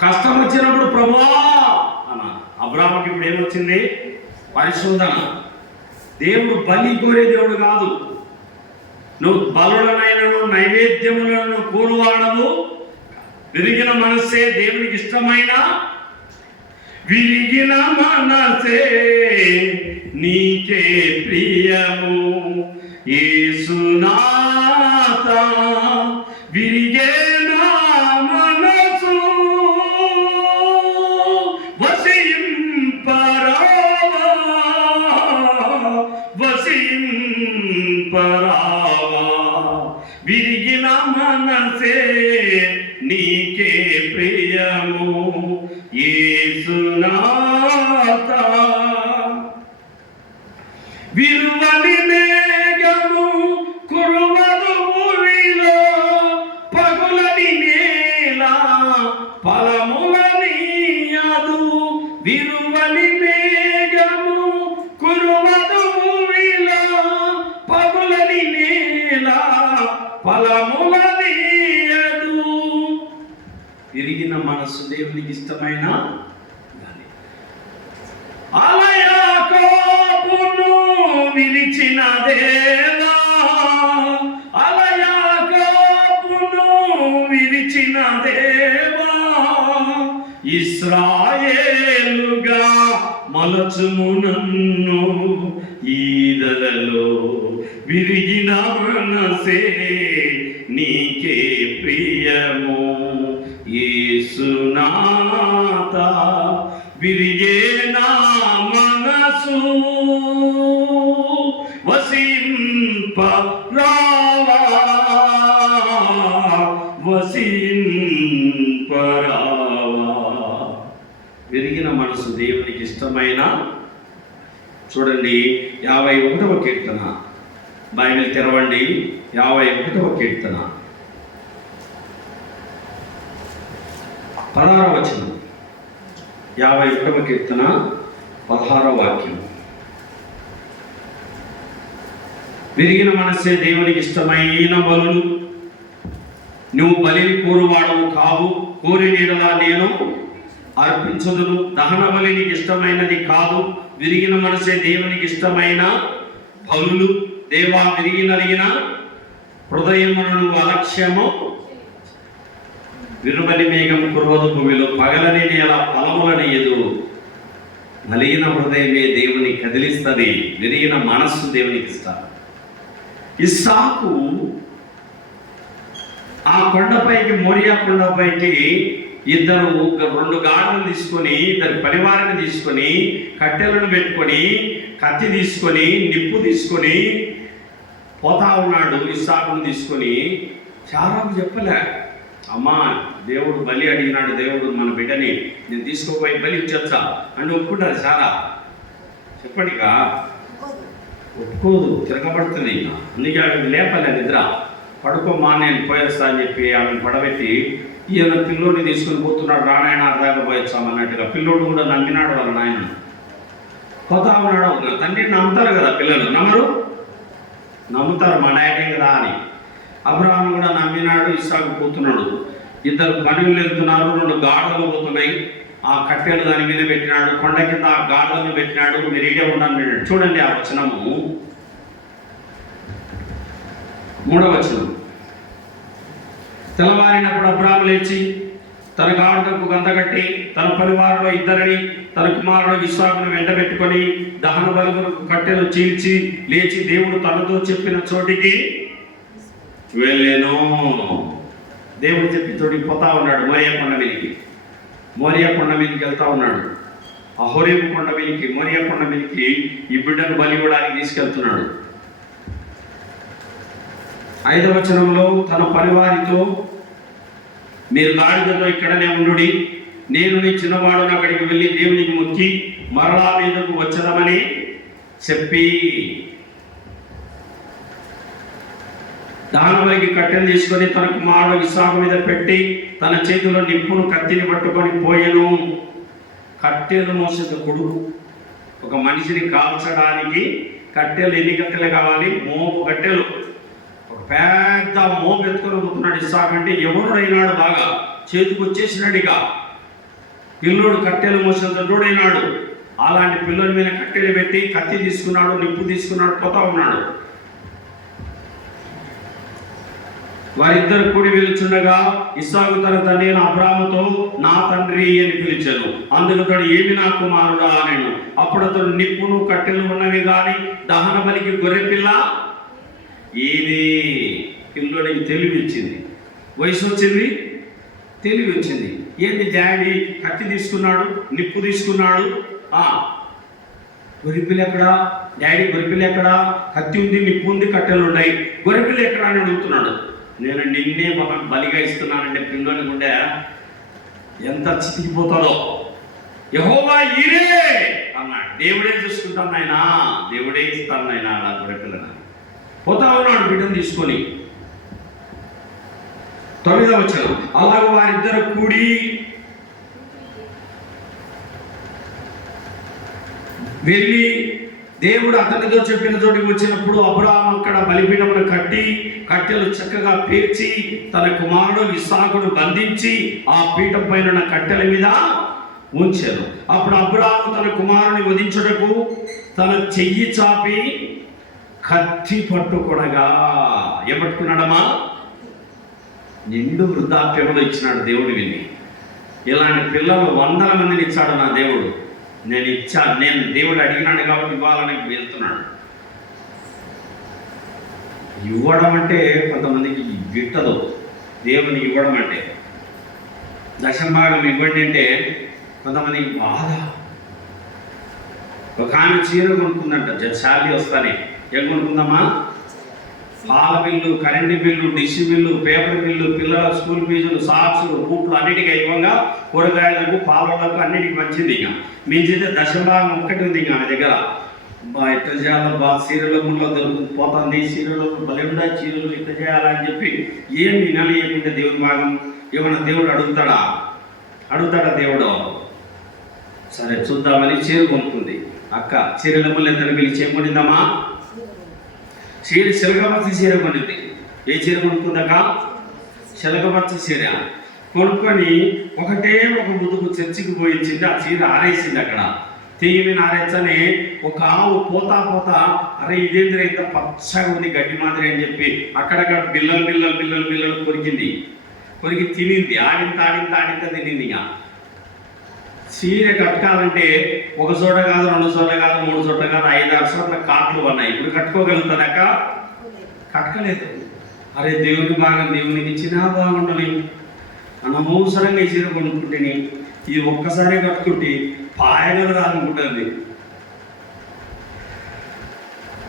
కష్టం వచ్చినప్పుడు ప్రభువా అన్న. అబ్రాహాముకి ఇప్పుడు ఏమొచ్చింది? పరిశోధన. దేవుడు బలి కోరే దేవుడు కాదు. నువ్వు బలులనైనను నైవేద్యములను కోరువాడవు. విరిగిన మనసే దేవునికి ఇష్టమైన, విరిగిన మనసే నీకే ప్రియము యేసునాథ. విరిగే విరిగిన మనసే నీకే ప్రియము యేసునాథ. విరువని మేఘము కురువదు ఊరిలో, పగులని నేల ఫలములనీయదు. విరువని మేఘము కురువదు ఊరిలో, పగులని నేల ఫలములనీయదు. విరిగిన మనస్సు దేవునికి ఇష్టమైన అలయాకోపును విరిచిన దేవా, అలయాకోపును విరిచిన దేవా, ఇశ్రాయేలుగా మలచుము నన్ను ఈదలలో. విరిగిన మనసే నీకే ప్రియము యేసునాథ. విరిగే నా మనసు వసింపరావా, వసింపరావా. విరిగిన మనసు దేవునికి ఇష్టమైన. చూడండి 51వ కీర్తన, బైబిల్ తెరవండి. 51వ కీర్తన 16వ వచనం. 51వ కీర్తన 16వ వాక్యం. విరిగిన మనసే దేవునికి ఇష్టమైన బలులు. నువ్వు బలిని కోరువాడవు కావు, కోరి నీడలా నేను అర్పించుదును. దహన బలి నీకు ఇష్టమైనది కాదు, విరిగిన మనసే దేవునికి ఇష్టమైన బలులు. దేవా, విరిగి నలిగిన హృదయమును అలక్ష్యము. విరుబలి మేఘం కురవదు భూమిలో, పగలని నేల ఫలములని ఎదు. నలిగిన హృదయమే దేవుని కదిలిస్తుంది, విరిగిన మనస్సు దేవునికి ఇస్తారు. ఇస్సాకు ఆ కొండపైకి, మోరియా కొండపైకి రెండు గాడులను తీసుకొని, ఇద్దరు పరివారాన్ని తీసుకొని, కట్టెలను పెట్టుకొని, కత్తి తీసుకొని, నిప్పు తీసుకొని పోతా ఉన్నాడు. ఇస్సాకును తీసుకొని చారాకు చెప్పలే, అమ్మా దేవుడు బలి అడిగినాడు, దేవుడు మన బిడ్డని నేను తీసుకోపోయి బలి ఇచ్చొచ్చా అని ఒప్పుకుంటారు చారా. చెప్పండిగా ఒప్పుకోదు, తిరగబడుతుంది. అందుకే ఆమె లేపలే, నిద్ర పడుకోమా నేను పోయేస్తా అని చెప్పి ఆమెను పడబెట్టి, ఈయన పిల్లోని తీసుకుని పోతున్నాడు, రానాయన అర్ధాగా పోయొచ్చామన్నట్టుగా. పిల్లోడు కూడా నమ్మినాడు వాళ్ళ నాయన. పోతా ఉన్నాడు. తండ్రిని నమ్ముతారు కదా పిల్లలు, నమ్ముతారు మా డాడీ కదా అని. అబ్రహాము కూడా నమ్మినాడు, ఇస్సాకు పోతున్నాడు. ఇద్దరు పనులు వెళ్తున్నారు, రెండు గాఢలు పోతున్నాయి. ఆ కట్టెలు దాని మీద పెట్టినాడు, కొండ కింద ఆ గాఢలను పెట్టినాడు. మీరు ఈడే ఉండాలి చూడండి ఆ వచనము, 3వ వచనం. తెల్లవారినప్పుడు అబ్రహాము లేచి తన గాఢకు గంతగట్టి తన పరివారంలో ఇద్దరిని, తన కుమారుడు ఇస్సాకును వెంటబెట్టుకొని దహన బలులకు కట్టెలు చీల్చి లేచి దేవుడు తనతో చెప్పిన చోటికి వెళ్ళాను. దేవుడు చెప్పిన చోటికి పోతా ఉన్నాడు. మోరియా కొండ మీదకి వెళ్తా ఉన్నాడు. ఆ హోరేబు కొండ మీదకి, మోరియా కొండ మీదకి ఈ బిడ్డను బలి ఇవ్వడానికి తీసుకెళ్తున్నాడు. 5వ వచనంలో తన పరివారితో, మీరు గాడిదతో ఇక్కడనే ఉండుడి, నేను నీ చిన్నవాడును అక్కడికి వెళ్ళి దేవునికి మొక్కి మరలా మీదకు వచ్చదమని చెప్పి దానబలికి కట్టెలు తీసుకొని తన కుమారుడు ఇస్సాకు మీద పెట్టి తన చేతిలో నిప్పును కత్తిని పట్టుకొని పోయెను. కట్టెలు మోసేది కొడుకు. ఒక మనిషిని కాల్చడానికి కట్టెలు ఎన్ని కట్టెలు కావాలి? మోపు కట్టెలు. ఒక పెద్ద మోపు ఎత్తుకొని పోతున్నాడు ఇస్సాకు. అంటే ఎవరుడైనాడు, బాగా చేతికి వచ్చేసినాడు. ఇక పిల్లోడు కట్టెలు మోసేటోడైనాడు. అలాంటి పిల్లల మీద కట్టెలు పెట్టి కత్తి తీసుకున్నాడు, నిప్పు తీసుకున్నాడు, పోతా ఉన్నాడు. వారిద్దరు కూడి వెలుచుండగా ఇస్సాకు తన తండ్రి అబ్రాహాముతో నా తండ్రి అని పిలిచాను. అందుకు అతడు ఏమి నా కుమారుడా అనెను. అప్పుడు అతడు నిప్పును కట్టెలు ఉన్నవి కానీ దహన బలికి గొర్రెపిల్ల ఏది? పిల్లోడికి తెలివి వచ్చింది, వయసు వచ్చింది, తెలివి వచ్చింది. ఏంటి డాడీ కత్తి తీసుకున్నాడు, నిప్పు తీసుకున్నాడు, గొర్రెపిల్ల ఎక్కడా డాడీ? గొర్రెపిల్ల ఎక్కడా? కత్తి ఉంది, నిప్పు ఉంది, కట్టెలు ఉన్నాయి, గొర్రెపిల్ల ఎక్కడా అని అడుగుతున్నాడు. నేను నిన్నే బలిగా ఇస్తున్నానంటే పిల్లోని గుండె ఎంత చితికిపోతాడో. యెహోవా ఈరే అన్నాడు. దేవుడే చూసుకుంటాను నాయనా, దేవుడే ఇస్తాను నాయనా నా గొర్రెపిల్లని. పోతా ఉన్నాడు బిడ్డను తీసుకొని. 9వ వచనం. అలాగే వారిద్దరు కూడి వెళ్ళి దేవుడు అతనితో చెప్పిన చోటికి వచ్చినప్పుడు అబ్రాహాము అక్కడ బలిపీఠమును కట్టి కట్టెలు చక్కగా పేర్చి తన కుమారుడు ఇస్సాకును బంధించి ఆ పీఠం పైన ఉన్న కట్టెల మీద ఉంచారు. అప్పుడు అబ్రాహాము తన కుమారుని వధించుటకు తన చెయ్యి చాపి కత్తి పట్టుకొనగా, ఏం పట్టుకున్నాడమ్మా? నిండు వృద్ధాప్యంలో ఇచ్చినాడు దేవుడు విని. ఇలాంటి పిల్లలు 100 మందిని ఇచ్చాడు నా దేవుడు. నేను దేవుడు అడిగినాడు కాబట్టి ఇవ్వాలని వెళ్తున్నాడు. ఇవ్వడం అంటే కొంతమందికి గిట్టదు. దేవుని ఇవ్వడం అంటే దశంభాగం ఇవ్వండి అంటే కొంతమందికి బాధ. ఒక ఆమె చీర కొనుక్కుందంట, శాలరీ వస్తానే. ఏం కొనుక్కుందమ్మా? పాల bill, current bill, dish bill, paper bill, పిల్లల స్కూల్ ఫీజులు, సాక్సులు, బూట్లు అన్నిటికీ అయిపోగా కూరగాయలకు, పాలలకు అన్నిటికీ వచ్చింది. ఇక మించితే దశభాగం ఒక్కటి ఉంది ఇక ఆమె దగ్గర. ఎట్లా చేయాలో సీరియల్ ముందులో దొరికిపోతుంది, సీరియల్ బలిండా చీరలు ఇట్లా చేయాలని చెప్పి ఏం వినలేకుండా దేవుని భాగం ఏమన్నా దేవుడు అడుగుతాడా దేవుడు? సరే చూద్దామని చీర కొనుక్కుంది. అక్క చీరల ముళ్ళు ఎంత పిలిచి ఏం కొనిందమ్మా? చిలకపచ్చ చీర కొనింది. ఏ చీర కొనుక్కుందాక? చిలకపచ్చ చీర. కొనుక్కొని ఒకటే ఒక ముదుగు చర్చికి పోయించింది. ఆ చీర ఆరేసింది అక్కడ. తీయని ఆరేచ్చని ఒక ఆవు పోతా పోతా, అరే ఇదేంద్ర ఇంత పచ్చగా ఉంది గడ్డి మాదిరి అని చెప్పి అక్కడక్కడ బిల్లలు కొరికింది. కొరికి తినింది. ఆడింత తినింది. ఇక చీర కట్టుకోవాలంటే ఒక చోట కాదు, 2 చోట్ల కాదు, 3 చోట్ల కాదు, 5-6 చోట్ల కాట్లు ఉన్నాయి. ఇప్పుడు కట్టుకోగలుగుతాక కట్టలేదు. అరే దేవుని భాగం దేవునికి ఇచ్చినా బాగుండాలి, అనవసరంగా ఈ చీర కొనుక్కుంటేని ఇది ఒక్కసారి కట్టుకుంటే పాయగలు రానుకుంటుంది.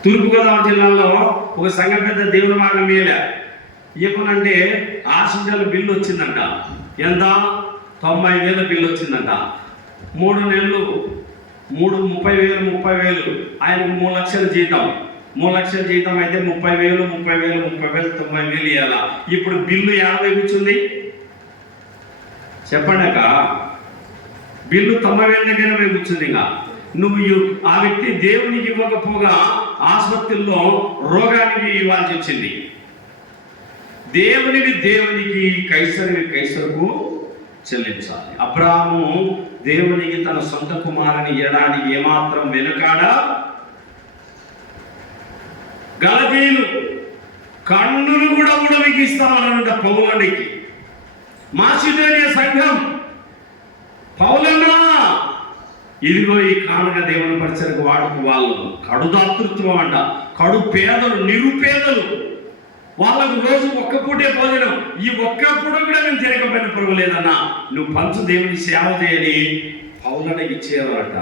తూర్పుగోదావరి జిల్లాలో ఒక సంఘ పెద్ద దేవుని భాగం మీద ఇవ్వనంటే ఆశించాల బిల్లు వచ్చిందంట. ఎంత? 90,000 బిల్లు వచ్చిందంట. 3 నెలలు 30,000 ఆయనకు 3 లక్షల జీతం. 3 లక్షల జీతం అయితే 30,000 90,000 ఇవ్వాలా. ఇప్పుడు బిల్లు 50 కూర్చుంది. చెప్పండాక బిల్లు 90,000 దగ్గర కూర్చుంది. ఇంకా నువ్వు ఆ వ్యక్తి దేవునికి ఇవ్వకపోగా ఆసుపత్రిలో రోగానికి ఇవ్వాల్సి వచ్చింది. దేవునికి కైసరుకు చెల్లించాలి. అబ్రాహాము దేవునికి తన సొంత కుమారుని ఇవ్వడానికి ఏమాత్రం వెనుకాడా. గలతీయులు కన్నులు కూడా ఉడవిగిస్తామన్నారంట పౌలునికి. మాసిదోనియ సంఘం, పౌలన్నా ఇదిగో ఈ కానుక దేవుని పరిచయకు వాడుకు వాళ్ళు కడుదాతృత్వం అంట. కడు పేదలు, నిరుపేదలు, వాళ్ళకు రోజు ఒక్క పూటే భోజనం. ఈ ఒక్కప్పుడు కూడా నేను తిరగకపోయిన పర్వాలేదన్నా, నువ్వు పంచు దేవుని సేవ చేయని పౌలునికి ఇచ్చేవారట.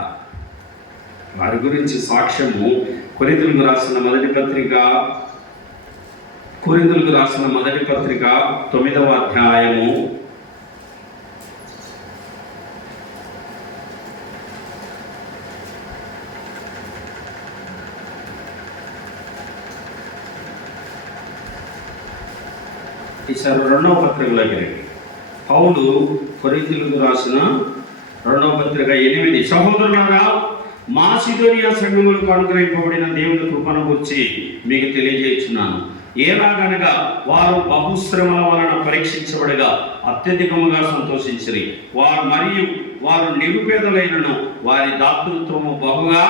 వారి గురించి సాక్ష్యము కొరింథీయులకు రాసిన మొదటి పత్రిక 9వ అధ్యాయము 2వ పత్రికలోకి పౌలు కొరింథీయులకు రాసిన 2వ పత్రిక 8. సహోదరులారా, మాసిదోనియా సంఘములకు అనుగ్రహింపబడిన దేవుని కృపను గురించి మీకు తెలియజేస్తున్నాను. ఏలాగనగా వారు బహుశ్రమల వలన పరీక్షించబడగా అత్యధికముగా సంతోషించిరి. వారు నిరుపేదలైనను వారి దాతృత్వము బహుగా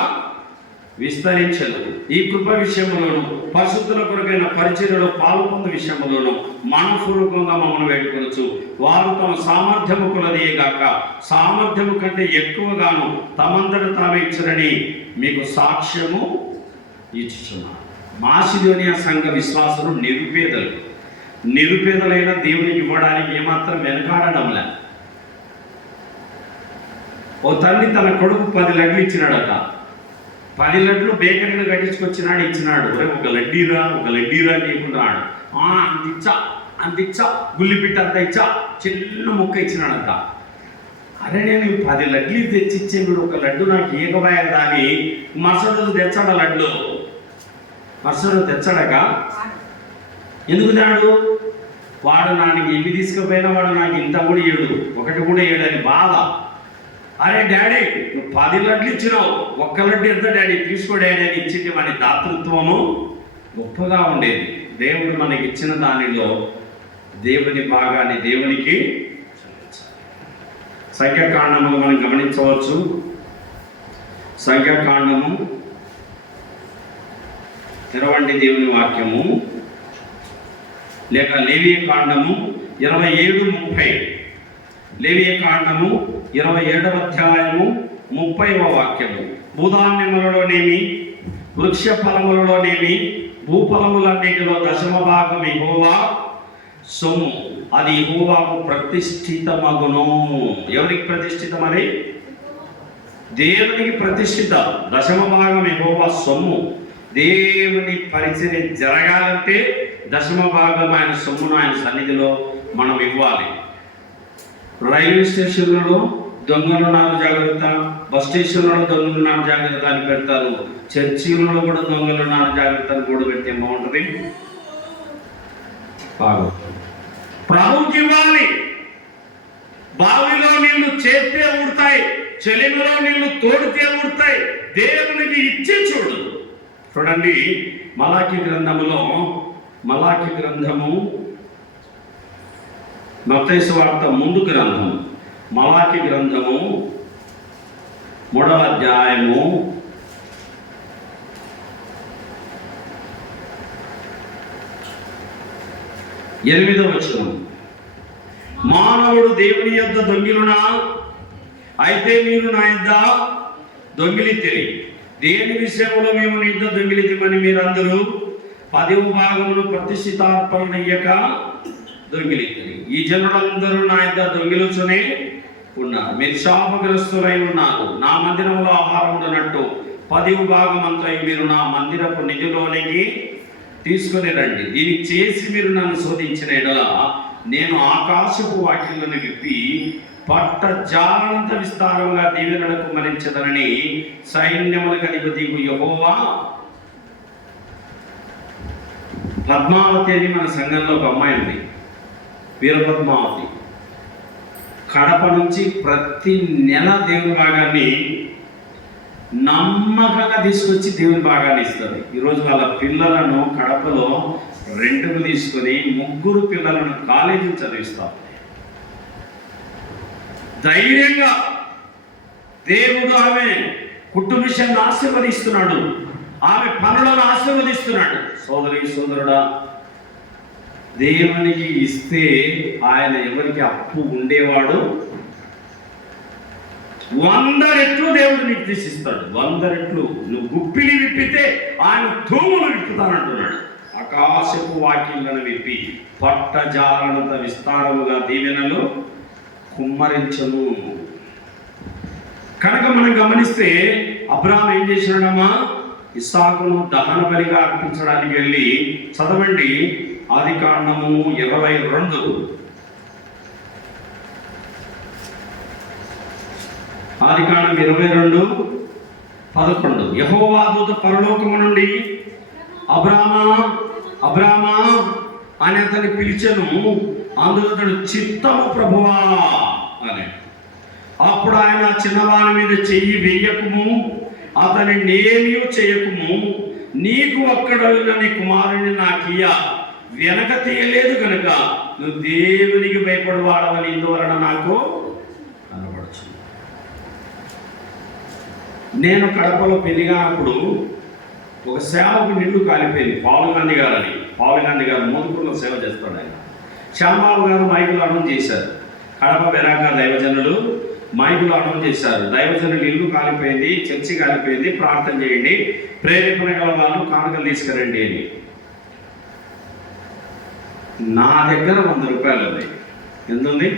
విస్తరించదు. ఈ కృప విషయంలోను పరిశుద్ధుల కొరకైన పరిచర్యలో పాల్పొందు విషయంలోను మనపూర్వకంగా మమ్మల్ని వేడుకొనొచ్చు. వారు తమ సామర్థ్యము కొలదీయగాక సామర్థ్యము కంటే ఎక్కువగాను తమంతట తామే ఇచ్చరని మీకు సాక్ష్యము ఇచ్చుచున్నారు. మాసిదోనియా సంఘ విశ్వాసులు నిరుపేదలైన దేవునికి ఇవ్వడానికి ఏమాత్రం వెనకాడడంలే. ఓ తండ్రి తన కొడుకు 10 లడ్లు ఇచ్చినాడట. 10 లడ్లు బేకరీలో కట్టించుకొచ్చినాడు, ఇచ్చినాడు. ఒక లడ్డీరా లేకున్నాడు. అంతిచ్చా గుల్లిపిట్ట అంత ఇచ్చా, చిన్న ముక్క ఇచ్చినాడంట. అరే నేను 10 లడ్లు తెచ్చిచ్చే మీరు ఒక లడ్డు నాకు ఏకబాయ దాని మరుసటి రోజు తెచ్చాడు. లడ్లు మరుసటి రోజు తెచ్చాడక ఎందుకు దాడు? వాడు నాకు ఇవి తీసుకుపోయినా వాడు నాకు ఇంత కూడా ఏడు, ఒకటి కూడా ఏడని బాధ. అరే డాడీ నువ్వు 10 లడ్లు ఇచ్చినావు, 1 లడ్డు ఎంత డాడీ తీసుకో డాడీ అని ఇచ్చింది. మన దాతృత్వము గొప్పగా ఉండేది. దేవుడు మనకి ఇచ్చిన దానిలో దేవుని భాగాన్ని దేవునికి సంఖ్యాకాండము మనం గమనించవచ్చు. సంఖ్యాకాండము తెరవండి దేవుని వాక్యము, లేక లేవియ కాండము 27:30. లేవియ కాండము 27వ అధ్యాయము 30వ వాక్యము. భూధాన్యములలోనేమి వృక్ష ఫలములలోనేమి భూఫలములన్నిటిలో 10వ భాగం యెహోవా సొమ్ము, అది యెహోవాకు ప్రతిష్ఠితమగును. ఎవరికి ప్రతిష్ఠితం? అది దేవునికి ప్రతిష్ఠిత. 10వ భాగం యెహోవా సొమ్ము. దేవుని పరిచర్య జరగాలంటే 10వ భాగం ఆయన సొమ్మును ఆయన సన్నిధిలో మనం ఇవ్వాలి. రైల్వే స్టేషన్లలో దొంగలున్నారు జాగ్రత్త, బస్ స్టేషన్లలో దొంగలున్నారు జాగ్రత్త అని పెడతారు. చర్చిలలో కూడా దొంగలున్నారు జాగ్రత్త అని కూడా పెడితే బాగుంటుంది. ప్రభుకి ఇవ్వాలి. బావిలో నీళ్లు చేస్తే ఊడతాయి, చెలిమిలో నీళ్లు తోడితే ఊడతాయి. దేవునికి ఇచ్చి చూడండి. మలాకి గ్రంథము మత్తయి సువార్త ముందు గ్రంథం మలాకి గ్రంథము 3వ అధ్యాయము 8వ వచనం. మానవుడు దేవుని యొద్ద దొంగిలునా? అయితే మీరు నా యొద్ద దొంగిలితిరి. దేని విషయంలో మేము నీ యొద్ద దొంగిలితిమని మీరందరూ 10వ భాగమును ప్రతిష్ఠితార్పణయ్యక దొంగిలితిరి. ఈ జనులందరూ నా యొద్ద దొంగిలుచునే ఉన్నారు. మీరు శాపగ్రస్తులై ఉన్నారు. నా మందిరంలో ఆహారం ఉండనట్టు 10వ భాగం అంతా మీరు నా మందిరపు నిధిలోనికి తీసుకుని రండి. దీనికి చేసి మీరు నన్ను శోధించిన ఎడల నేను ఆకాశపు వాక్యలను విప్పి పట్ట జాలంత విస్తారంగా దీవెనలకు మరించదనని సైన్యములకు అధిపతియగు యెహోవా. పద్మావతి అని మన సంఘంలో ఒక అమ్మాయి ఉంది, వీరపద్మావతి. కడప నుంచి ప్రతి నెల దేవుని భాగాన్ని నమ్మకంగా తీసుకొచ్చి దేవుని భాగాన్ని ఇస్తారు. ఈరోజు వాళ్ళ పిల్లలను కడపలో రెంట్కు తీసుకొని 3 పిల్లలను కాలేజీ చదివిస్తారు. ధైర్యంగా దేవుడు ఆమె కుటుంబాన్ని ఆశీర్వదిస్తున్నాడు, ఆమె పనులను ఆశీర్వదిస్తున్నాడు. సోదరి సోదరుడా, దేవునికి ఇస్తే ఆయన ఎవరికి అప్పు ఉండేవాడు 100 రెట్లు దేవుడు నీకు తీసిస్తాడు. 100 రెట్లు. నువ్వు గుప్పిలి విప్పితే ఆయన తూములు విప్పుతానంటున్నాడు. ఆకాశపు వాక్యలను విప్పి పట్ట జాలనంత విస్తారముగా దీవెనలు కుమ్మరించను. కనుక మనం గమనిస్తే అబ్రాహాము ఏం చేసినాడమ్మా? ఇస్సాకును దహన బలిగా అర్పించడానికి వెళ్ళి, చదవండి ఆదికాండము 22. ఆదికాండం 22:11. యెహోవా దూత పరలోకము నుండి అబ్రామా అబ్రామా అని అతన్ని పిలిచెను. అందులో అతడు చిత్తము ప్రభువా అని. అప్పుడు ఆయన చిన్నవాని మీద చెయ్యి వేయకుము, అతని నేమీ చేయకుము, నీకు ఒక్కడైన నీ కుమారుని నాకియ్య, వెనక తీయలేదు కనుక నువ్వు దేవునికి భయపడవాడవని ఇందువలన నాకు కనబడచ్చు. నేను కడపలో పెళ్లిగానప్పుడు ఒక సేవకు నిండు కాలిపోయింది. పావులు గాంధీ గారు మోదుకూరులో సేవ చేస్తాడు. ఆయన శ్యామబాబు గారు మైకులు అనౌన్స్ చేశారు. కడప బెరాక దైవజనులు మైకులు అనౌన్స్ చేశారు. దైవజనులు ఇల్లు కాలిపోయింది, చర్చి కాలిపోయింది, ప్రార్థన చేయండి, ప్రేరేపణ గల వాళ్ళు కానుకలు తీసుకురండి అని. నా దగ్గర 100 రూపాయలు ఉంది. ఎంతుంది?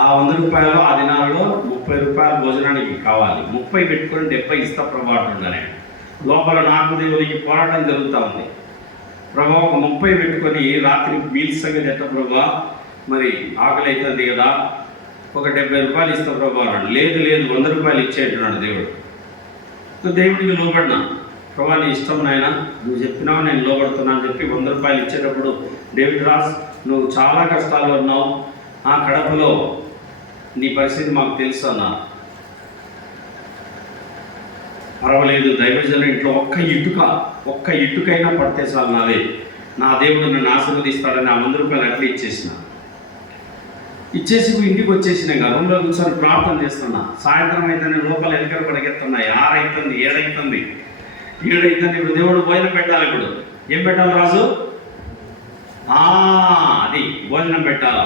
ఆ 100 రూపాయలు ఆ దినాల్లో 30 రూపాయలు భోజనానికి కావాలి. 30 పెట్టుకొని 70 ఇస్తా ప్రభా అంటున్నానే. లోపల నాకు దేవునికి పోరాటం జరుగుతూ ఉంది. ప్రభా ఒక 30 పెట్టుకొని రాత్రి మీల్స్ సంగతి ఎట్ట ప్రభా, మరి ఆకలి అవుతుంది కదా, ఒక 70 రూపాయలు ఇస్తా ప్రభా అన్నాడు. లేదు 100 రూపాయలు ఇచ్చేట్టున్నాడు దేవుడు. దేవుడికి లోబడినా, ప్రభా నీ ఇష్టం నాయన, నువ్వు చెప్పినావు నేను లోబడుతున్నా అని చెప్పి 100 రూపాయలు ఇచ్చేటప్పుడు, డేవిడ్ రాస్ నువ్వు చాలా కష్టాలు ఉన్నావు, ఆ కడపలో నీ పరిస్థితి మాకు తెలుసు అన్నా. పర్వాలేదు, దైవజనుల ఇంట్లో ఒక్క ఇటుకైనా పడితే చాలు నాదే, నా దేవుడు నన్ను ఆశీర్వదిస్తాడని ఆ 100 రూపాయలు అట్లా ఇచ్చేసి ఇంటికి వచ్చేసిన రూమ్లో కూర్చొని ప్రార్థన చేస్తున్నా. సాయంత్రం అయితే లోపల ఎలుకలు పడికెత్తున్నాయి. 6 అవుతుంది, 7 అవుతుంది. ఇప్పుడు దేవుడు భోజనం పెట్టాలి. ఇప్పుడు ఏం పెట్టాలి రాజు? అది భోజనం పెట్టాలా,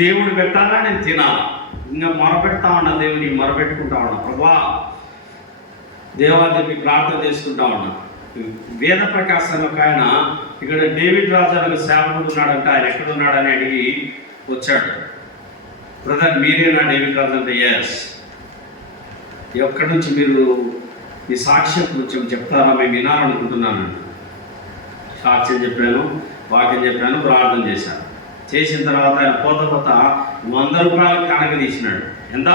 దేవుడు పెట్టాలా, నేను తినాలా. ఇంకా మొరపెడతా ఉన్నా, దేవుడికి మొరపెట్టుకుంటా ఉన్నా, ప్రభా దేవాదేవి ప్రార్థన చేసుకుంటా ఉన్నా. వేద ప్రకాశ్ అని ఒక ఆయన ఇక్కడ డేవిడ్ రాజు అనే సేవకుడు ఉన్నాడంటే, ఆయన ఎక్కడున్నాడని అడిగి వచ్చాడు. బ్రదర్ మీరేనా డేవిడ్ రాజు అంటే? ఎస్. ఎక్కడి నుంచి మీరు మీ సాక్ష్యం కొంచెం చెప్తారా, మేము వినాలనుకుంటున్నాను. సాక్ష్యం చెప్పాను, వాక్యం చెప్పాను, ప్రార్థన చేశాను. చేసిన తర్వాత ఆయన పోత 100 రూపాయలు కానుక తీసినాడు. ఎంత?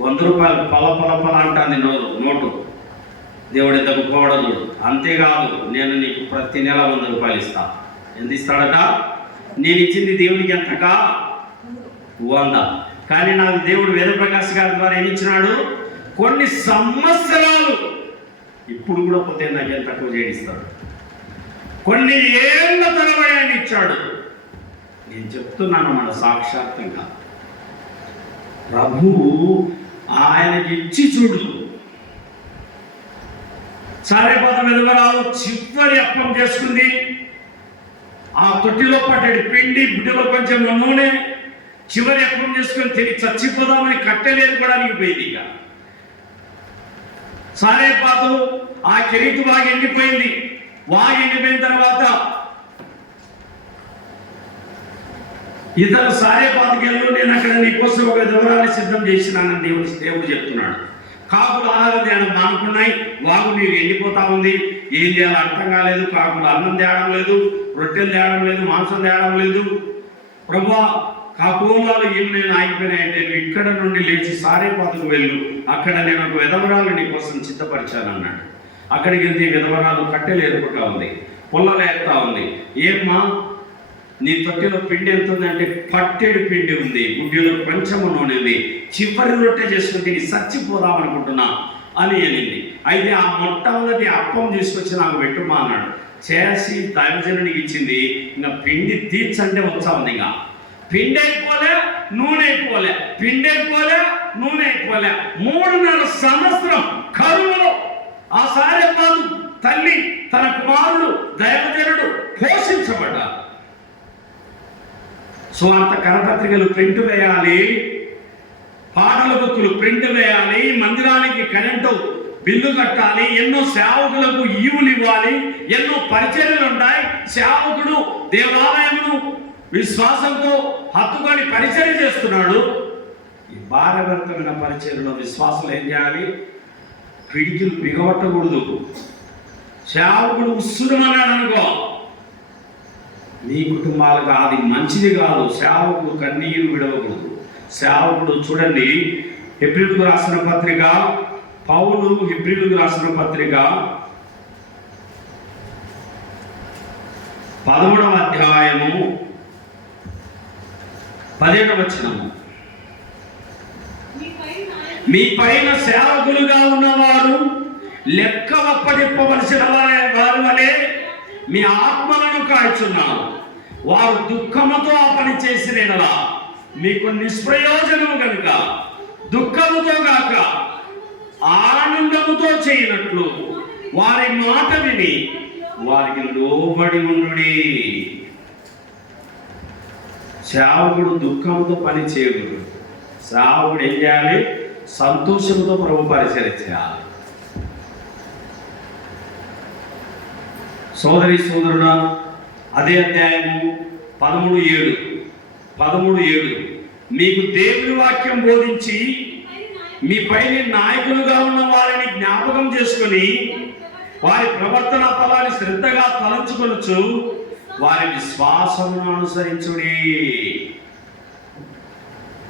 100 రూపాయలు. పల అంటుంది నోటు. దేవుడు ఎంత గొప్పవాడో చూడు. అంతేకాదు, నేను నీకు ప్రతి నెల 100 రూపాయలు ఇస్తా. ఎంత ఇస్తాడట? నేను ఇచ్చింది దేవునికి ఎంతకా? 100. కానీ నాకు దేవుడు వేదప్రకాశ్ గారి ద్వారా ఏమి ఇచ్చినాడు? కొన్ని సంవత్సరాలు ఇప్పుడు కూడా పోతే నాకు ఎంత తక్కువ చేయడిస్తాడు. కొన్ని ఏళ్ళ తరబడి ఆయన ఇచ్చాడు. నేను చెప్తున్నాను మన సాక్షాత్తంగా ప్రభువు ఆయనకి ఇచ్చి చూడు. సారేపాత విధవరాలు చివరి అప్పం చేసుకుంది. ఆ తొట్టిలో పట్టేది పిండి, బుడ్డిలో కొంచెం నూనె, చివరి అప్పం చేసుకొని తిరిగి చచ్చిపోదామని కట్టెలేదుకోవడానికి పోయింది. ఇక సారేపాతు ఆ కెరీటు బాగా ఎండిపోయింది. బాగా ఎండిపోయిన తర్వాత ఇతను సారేపాతకి వెళ్ళు, నేను అక్కడ నీకోసం ఒక విధవరాన్ని సిద్ధం చేసినానని దేవుడు చెప్తున్నాడు. కాకులు ఆహారం తేడం మానుకున్నాయి. వాగు నీరు ఎండిపోతా ఉంది. ఏం చేయాలో అర్థం కాలేదు. కాకులు అన్నం తేవడం లేదు, రొట్టెలు తేవడం లేదు, మాంసం తేవడం లేదు. ప్రభువా, కాకులాలు ఏం నేను ఆగిపోయినాయంటే నువ్వు ఇక్కడ నుండి లేచి సారేపాతకు వెళ్ళు, అక్కడ నేను ఒక విధవరాలు నీ కోసం సిద్ధపరిచాను అన్నాడు. అక్కడికి వెళ్తే విధవరాలు కట్టెలు ఏరుకుంటా ఉంది, పుల్లలు ఏరుతా ఉంది. ఏమ్మా నీ తొట్టిలో పిండి ఎంత ఉంది అంటే పట్టెడు పిండి ఉంది, గుడ్డిలో కొంచెము నూనె ఉంది, చివరి రొట్టె చేసుకుని తిని చచ్చిపోదాం అనుకుంటున్నా అని అనింది. అయితే ఆ మొట్టమొదటి అప్పం తీసుకొచ్చి నాకు పెట్టుమా అన్నాడు. చేసి దైవజనుడికి ఇచ్చింది. ఇంకా పిండి తీర్చంటే వచ్చా ఉంది. ఇంకా పిండి అయిపోలే, నూనె అయిపోలే, పిండి అయిపోలే, నూనె అయిపోలే. 3.5 సంవత్సరం కరువులో ఆ సారేపాతు తల్లి తన కుమారుడు దైవజనుడు పోషించబడ్డారు. స్వార్థ కరపత్రికలు ప్రింట్ వేయాలి, పాటల బుక్కులు ప్రింట్ వేయాలి, మందిరానికి కరెంటు బిల్లు కట్టాలి, ఎన్నో సేవకులకు ఈవులు ఇవ్వాలి, ఎన్నో పరిచర్యలు ఉంటాయి. సేవకుడు దేవాలయమును విశ్వాసంతో హత్తుకొని పరిచర్య చేస్తున్నాడు. ఈ భారభరితమైన పరిచర్యలో విశ్వాసం ఏం చేయాలి? పిడికిలు బిగబట్టకూడదు. సేవకుడు ఉస్సునమన్నాడు అనుకో, మీ కుటుంబాలకు అది మంచిది కాదు. సేవకుడు కన్నీరు విడవకూడదు. సేవకుడు చూడండి, హెబ్రీయులకు రాసిన పత్రిక, పౌలు హెబ్రీయులకు రాసిన పత్రిక 11వ అధ్యాయము 17వ వచనము. మీ పైన సేవకులుగా ఉన్నవారు లెక్క అప్పచెప్పవలసిన వారి వలె మీ ఆత్మలను కాల్చున్నారు. వారు దుఃఖముతో ఆ పని చేసిన ఎడల మీకు నిష్ప్రయోజనము కనుక దుఃఖముతో కాక ఆనందముతో చేయనట్లు వారి మాట విని వారికి లోబడి ఉండుడి. సేవకుడు దుఃఖంతో పని చేయకూడదు. సేవకుడు ఏం చేయాలి? సంతోషంతో ప్రభు పరిచర్య చేయాలి. సోదరి సోదరుడా, అదే అధ్యాయము 13:7 మీకు దేవుని వాక్యం బోధించి మీ పైన నాయకులుగా ఉన్న వారిని జ్ఞాపకం చేసుకొని వారి ప్రవర్తన ఫలాన్ని శ్రద్ధగా తలంచుకొనొచ్చు వారి విశ్వాసమును అనుసరించుడి.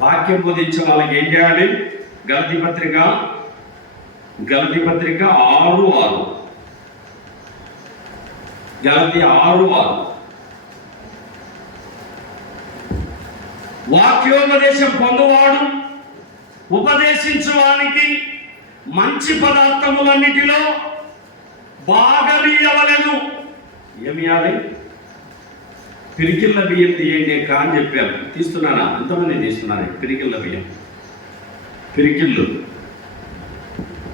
వాక్యం బోధించే వాళ్ళకి ఏం చేయాలి? గలతీ పత్రిక 6:6 గలతీ 6:6 వాక్యోపదేశం పొందువాడు ఉపదేశించువానికి మంచి పదార్థములన్నిటిలో భాగమియ్యవలెను. ఏమి ఇవ్వాలి? పిరికిళ్ళ బియ్యం తీయండి అని చెప్పాను. తీస్తున్నానా? ఎంతమంది తీస్తున్నారు పిరికిళ్ళ బియ్యం? పిరికిళ్ళు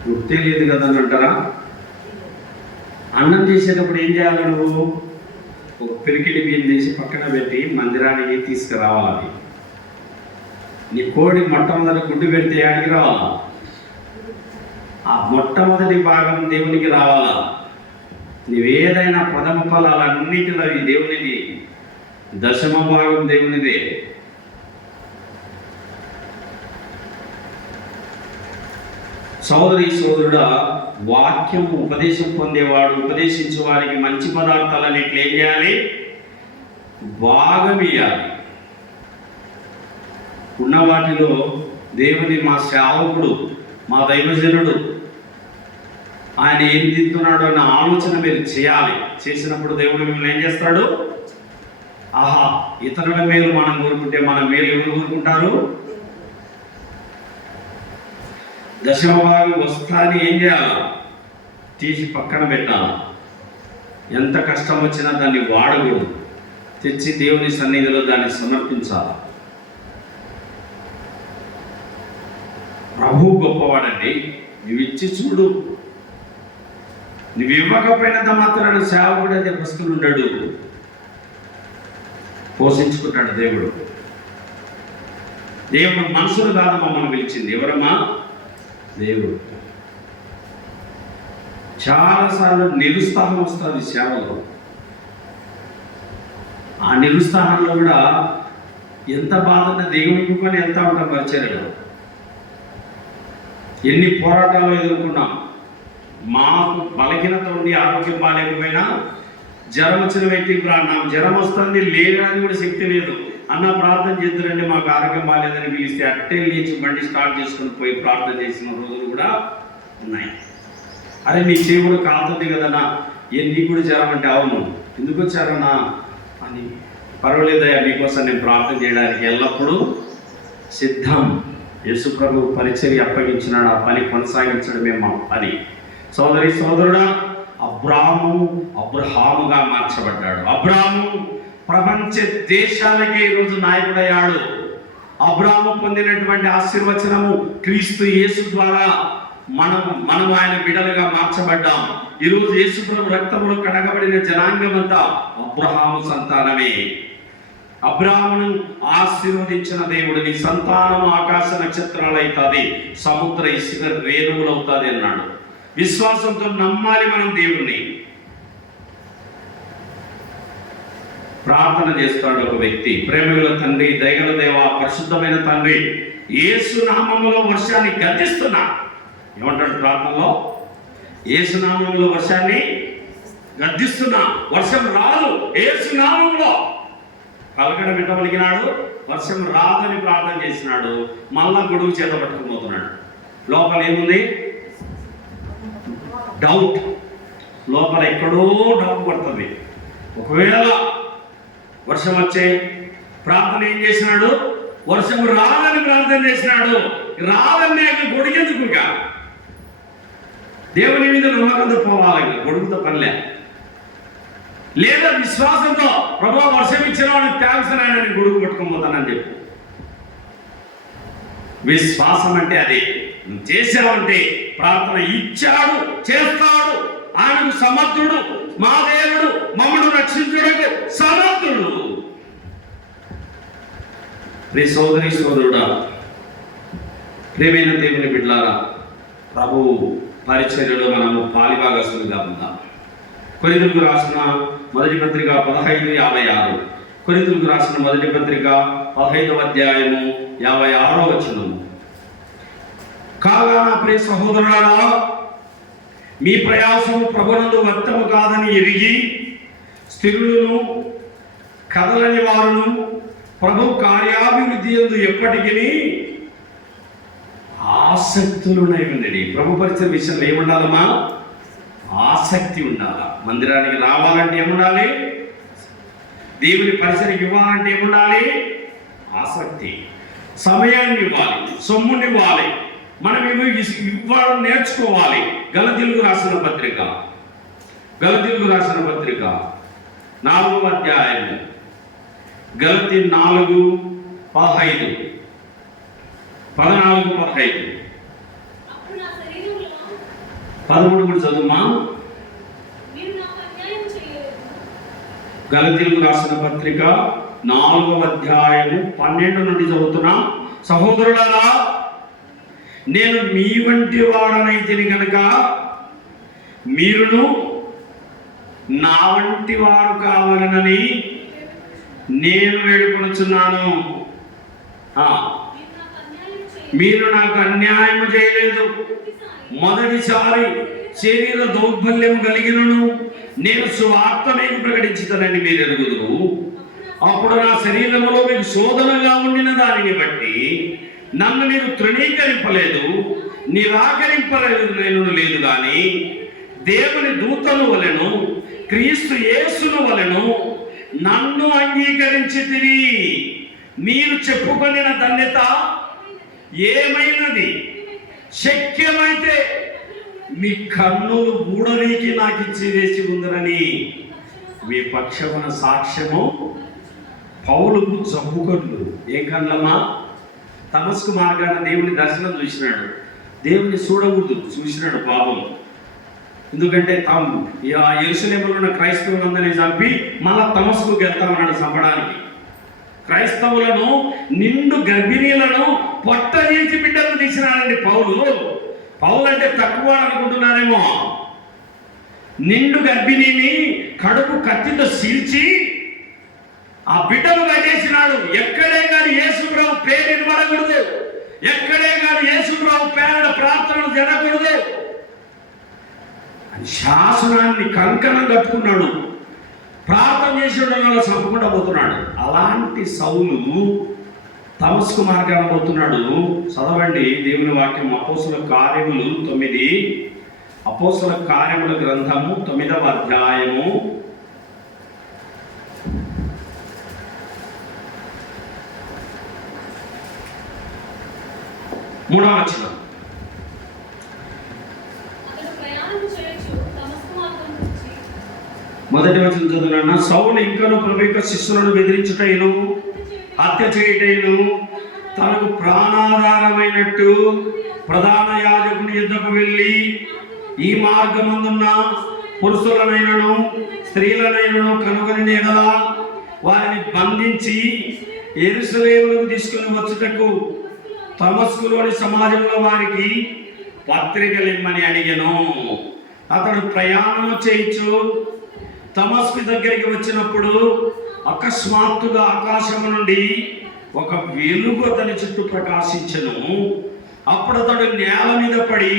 గుర్తే లేదు కదా అని అంటారా? అన్నం చేసేటప్పుడు ఏం చేయాలి? నువ్వు ఒక పిరికిడి బియ్యం తీసి పక్కన పెట్టి మందిరానికి తీసుకురావాలి. నీ కోడి మొట్టమొదటి గుడ్డు పెడితే ఆడికి రావాలా? ఆ మొట్టమొదటి భాగం దేవునికి రావాలా? నీవేదైనా ప్రథమ ఫలాలన్నిటిలో ఈ దేవునిది, దశమ భాగం దేవునిదే. సోదరి సోదరుడా, వాక్యం ఉపదేశం పొందేవాడు ఉపదేశించే వారికి మంచి పదార్థాలన్నిట్లు ఏం చేయాలి? భాగం ఇవ్వాలి. ఉన్న వాటిలో దేవుని మా సేవకుడు, మా దైవజనుడు ఆయన ఏం తింటున్నాడు అన్న ఆలోచన మీరు చేయాలి. చేసినప్పుడు దేవుడు మిమ్మల్ని ఏం చేస్తాడు? ఆహా, ఇతరుల మేలు మనం కోరుకుంటే మన మేలు ఎవరు కోరుకుంటారు? దశమ భాగం వస్తాన్ని ఏం చేయాలి? తీసి పక్కన పెట్టాలి. ఎంత కష్టం వచ్చినా దాన్ని వాడకూడదు, తెచ్చి దేవుని సన్నిధిలో దాన్ని సమర్పించాలి. ప్రభు గొప్పవాడండి. నువ్వు ఇచ్చి చూడు, నువ్వు ఇవ్వకపోయినంత మాత్రాన సేవకుడు అయితే వస్తువులు ఉండడు, పోషించుకుంటాడు దేవుడు. దేవుడు మనుషులు కాదు మమ్మల్ని పిలిచింది. ఎవరమ్మా? దేవుడు. చాలాసార్లు నిరుత్సాహం వస్తుంది సేవలో. ఆ నిరుత్సాహంలో కూడా ఎంత బాధన్న దిగుకొని ఎంత ఉంటాం పరిచర్యలో. ఎన్ని పోరాటాలు ఎదుర్కొన్నాం. మాకు బలహీనత ఉండి ఆరోగ్యం బాగాలేకపోయినా జ్వరం వచ్చిన వ్యక్తికి నాకు జ్వరం వస్తుంది లేదని కూడా శక్తి లేదు అన్న ప్రార్థన చేద్దురండి, మాకు ఆరోగ్యం బాగాలేదని పిలిస్తే అట్టే లేచి బండి స్టార్ట్ చేసుకుని పోయి ప్రార్థన చేసిన రోజులు కూడా ఉన్నాయి. అరే నీ చేయి కూడా కాలుతుంది కదన్నా, నీకు కూడా జ్వరం అంటే అవును, ఎందుకు వచ్చారన్నా అని. పర్వాలేదయ్యా, మీకోసం నేను ప్రార్థన చేయడానికి ఎల్లప్పుడూ సిద్ధం. యేసు ప్రభు పరిచర్య అప్పగించినాడు, ఆ పని కొనసాగించడమే మా పని. సోదరి సోదరుడా, అబ్రహాముగా మార్చబడ్డాడు. అబ్రాహాము ప్రపంచ దేశాలకి ఈరోజు నాయకుడయ్యాడు. అబ్రాహాము పొందినటువంటి ఆశీర్వచనము క్రీస్తు యేసు ద్వారా మనం ఆయన బిడ్డలుగా మార్చబడ్డాం. ఈరోజు యేసు ప్రభు రక్తములో కడగబడిన జనాంగమంతా అబ్రహాము సంతానమే. అబ్రాహామును ఆశీర్వదించిన దేవుడు, నీ సంతానం ఆకాశ నక్షత్రాలు అవుతుంది, సముద్ర ఇసుక రేణువులు అవుతుంది అన్నాడు. విశ్వాసంతో నమ్మాలి మనం దేవుణ్ణి. ప్రార్థన చేస్తాడు ఒక వ్యక్తి. ప్రేమగల తండ్రి, దయగల దేవ, పరిశుద్ధమైన తండ్రి, యేసు నామములో వర్షాన్ని గద్దిస్తున్నా. ఏమంటాడు ప్రార్థనలో? యేసు నామములో వర్షాన్ని గద్దిస్తున్నా, వర్షం రాదు యేసు నామములో. పలకడం వింటవలిగినాడు, వర్షం రాదని ప్రార్థన చేసినాడు. మళ్ళా గొడుగు చేత పట్టుకుపోతున్నాడు. లోపల ఏముంది? డౌట్. లోపల ఎక్కడో డౌట్ పడుతుంది. ఒకవేళ వర్షం వచ్చే ప్రార్థన ఏం చేసినాడు? వర్షం రాదని ప్రార్థన చేసినాడు. రాదనే గొడుగెందుకు? ఇక దేవుని మీద నమ్మకంతో పోవాలి, గొడుగుతో పనిలే. లేదా విశ్వాసంతో ప్రభు వర్షం ఇచ్చిన వాడిని థ్యాంక్స్ అని నేను గొడుగు పట్టుకోబోతానని చెప్పు. విశ్వాసం అంటే అదే. నువ్వు చేసావంటే ప్రార్థన ఇచ్చాడు, చేస్తాడు, ఆయనకు సమర్థుడు, మా దేవుడు మమ్మను రక్షించుటకు సమర్థుడు. ప్రియ సోదరి సోదరుడా, ప్రియమైన దేవుని బిడ్డలారా, ప్రభు పరిచర్యలో మనము పాలిభాగస్తులుగా ఉందాం. కొరింథీయులకు రాసిన మొదటి పత్రిక 15:56. కొరింథీయులకు రాసిన మొదటి పత్రిక 15వ అధ్యాయము 56వ వచనము. కాగా నా ప్రియ సహోదరులారా, మీ ప్రయాసము ప్రభునందు వ్యర్థము కాదని ఎరిగి స్థిరులను కదలని వారును ప్రభు కార్యాభివృద్ధి యందు ఎప్పటికీ ఆసక్తులునై ఉండండి. ప్రభు పరిచయ విషయంలో ఏముండాలమ్మా? ఆసక్తి ఉండాలి. మందిరానికి రావాలంటే ఏముండాలి? దేవుని పరిచయకి ఇవ్వాలంటే ఏముండాలి? ఆసక్తి. సమయాన్ని ఇవ్వాలి, సొమ్ముని ఇవ్వాలి, మనం ఇవ్వడం నేర్చుకోవాలి. గలతీయులకు రాసిన పత్రిక 4వ అధ్యాయము, గలతీ 4:15, 14-15. 13 కూడా చదువుమా. గలతీయులకు రాసిన పత్రిక 4వ అధ్యాయము 12 నుండి చదువుతున్నా. సహోదరులారా, నేను మీ వంటి వాడనైతిని కనుక మీరును నా వంటి వారు కావాలనని నేను వేడుకొనుచున్నాను. మీరు నాకు అన్యాయం చేయలేదు. మొదటిసారి శరీర దౌర్బల్యం కలిగినను నేను సువార్త మీకు ప్రకటించుతానని మీరు ఎరుగుదురు. అప్పుడు నా శరీరంలో మీకు శోధనగా ఉండిన దానిని బట్టి నన్ను మీరు తృణీకరింపలేదు, నిరాకరింపలేదు లేదు కానీ దేవుని దూతను వలెను క్రీస్తు యేసును వలెను నన్ను అంగీకరించితిరి. మీరు చెప్పుకొనిన ధన్యత ఏమైనది? శక్యమైతే మీ కన్నులు ఊడరీకి నాకు ఇచ్చి వేసి ఉందరని మీ పక్షమున సాక్ష్యము. పౌలుకు జబ్బు కళ్ళు. ఏ కళ్ళమ్మా? తమస్కు మార్గాన దేవుని దర్శనం చూసినాడు. దేవుని చూడకూడదు, చూసినాడు పాపం. ఎందుకంటే తాము యెరూషలేములో ఉన్న క్రైస్తవులందరినీ చంపి మళ్ళా తమస్కుకు వెళ్తామన్నాడు చంపడానికి. క్రైస్తవులను నిండు గర్భిణీలను పొట్ట తీసి బిడ్డలు తీసినాడండి పౌలు. పౌలు అంటే తక్కువ అనుకుంటున్నారేమో. నిండు గర్భిణిని కడుపు కత్తితో చీల్చి ఆ బిడ్డను కట్టేసినాడు. ఎక్కడే కానీ యేసుప్రభు పేరు వినబడకూడదు, ఎక్కడే కానీ యేసుప్రభు పేరున ప్రార్థనలు జరగకూడదు అని శాసనాన్ని కంకణం కట్టుకున్నాడు. ప్రార్థన చేసేవాళ్ళ చంపకుండా పోతున్నాడు. అలాంటి సౌలు తమస్కు మార్గాన పోతున్నాడు. చదవండి దేవుని వాక్యం. అపోస్తలుల కార్యములు 9, అపోస్తలుల కార్యముల గ్రంథము 9వ అధ్యాయము 3వ వచనం. మొదటి వచనం చదువునా. సౌలు ఇంకను ప్రభు యొక్క శిష్యులను బెదిరించుటైను హత్య చేయుటైను తనకు ప్రాణాధారమైనట్టు ప్రధాన యాజకుని యుద్ధకు వెళ్ళి ఈ మార్గమందున్న పురుషులనైనను స్త్రీలనైనను కనుగొని ఎడల వారిని బంధించి యెరూషలేముకు తీసుకుని వచ్చుటకు తమస్కులోని సమాజంలో వారికి పత్రికలిమ్మని అడిగెను. అతడు ప్రయాణం చేయొచ్చు. తమస్కు దగ్గరికి వచ్చినప్పుడు అకస్మాత్తుగా ఆకాశము నుండి ఒక వెలుగు అతని చుట్టూ ప్రకాశించెను. అప్పుడు అతడు నేల మీద పడి,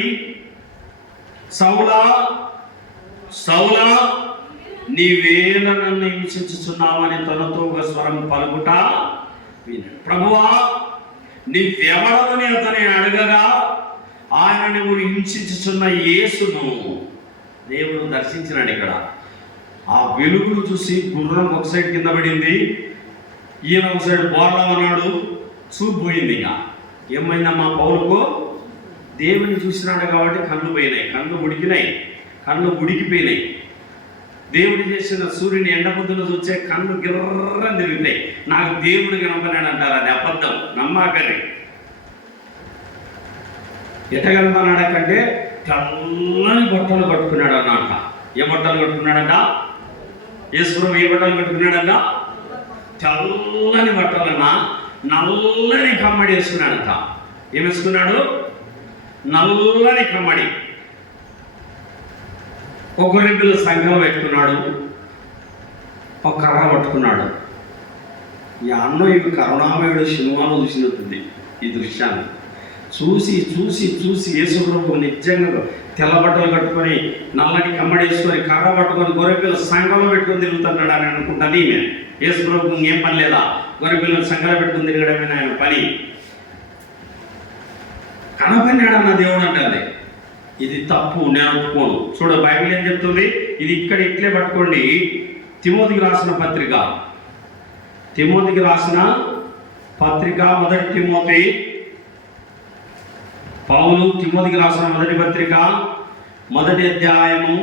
సౌలా సౌలా నీవేళ నన్ను హింసించుచున్నావని తనతో ఒక స్వరం పలుకుట విన్నాడు. ప్రభువా నీవెవడని అతని అడగగా ఆయన నువ్వు హింసించుచున్న యేసును దేవుడు దర్శించినాడు. ఇక్కడ ఆ వెలుగును చూసి గుర్రం ఒక సైడ్ కింద పడింది, ఈయన ఒక సైడ్ బోర్లా ఉన్నాడు. చూపు పోయింది. ఇక ఏమైందమ్మా పౌలుకు? దేవుని చూసినాడు కాబట్టి కళ్ళు పోయినాయి, కళ్ళు ఉడికినాయి, కళ్ళు ఉడికిపోయినాయి. దేవుడు చేసిన సూర్యుని ఎండబుద్ధులు చూసే కళ్ళు గిర్రని తిరుగుతాయి. నాకు దేవుడు కనపడాడు అంటారు, అది అబద్ధం, నమ్మాకని. ఎట కనపడాడంటే తెల్లని బట్టలు కట్టుకున్నాడు అన్నమాట. ఏ బట్టలు కట్టుకున్నాడంట? యేసుప్రభు ఏ బట్టలు కట్టుకున్నాడంట? తెల్లని బట్టలన్నా నల్లని కమ్మడి వేసుకున్నాడంట. ఏం వేసుకున్నాడు? నల్లని కమ్మడి. ఒక గొర్రెపిల్ల సంఘం పెట్టుకున్నాడు, ఒక కర్ర పట్టుకున్నాడు. ఈ అన్నం ఇవి కరుణామయుడు సినిమాలో చూసినట్టుంది. ఈ దృశ్యాన్ని చూసి చూసి చూసి యేసుప్రభు నిజంగా తెల్ల బట్టలు కట్టుకొని నల్లని కమ్మడి వేసుకొని కర్ర పట్టుకొని గొర్రెపిల్ల సంఘంలో పెట్టుకొని తిరుగుతున్నాడు అని అనుకుంటాను. ఈమె యేసుప్రభుకు ఏం పని లేదా? గొర్రెపిల్లని సంఘంలో పెట్టుకొని తిరగడమే ఆయన పని. కనపడినాడు అన్న దేవుడు అంటే ఇది తప్పు, నేను ఒప్పుకోను. చూడ బైబిల్ ఏం చెప్తుంది? ఇది ఇక్కడ ఇట్లే పట్టుకోండి. తిమోతికి రాసిన పత్రిక, తిమోతికి రాసిన పత్రిక, మొదటి తిమోతి, పౌలు తిమోతికి రాసిన మొదటి పత్రిక 1వ అధ్యాయము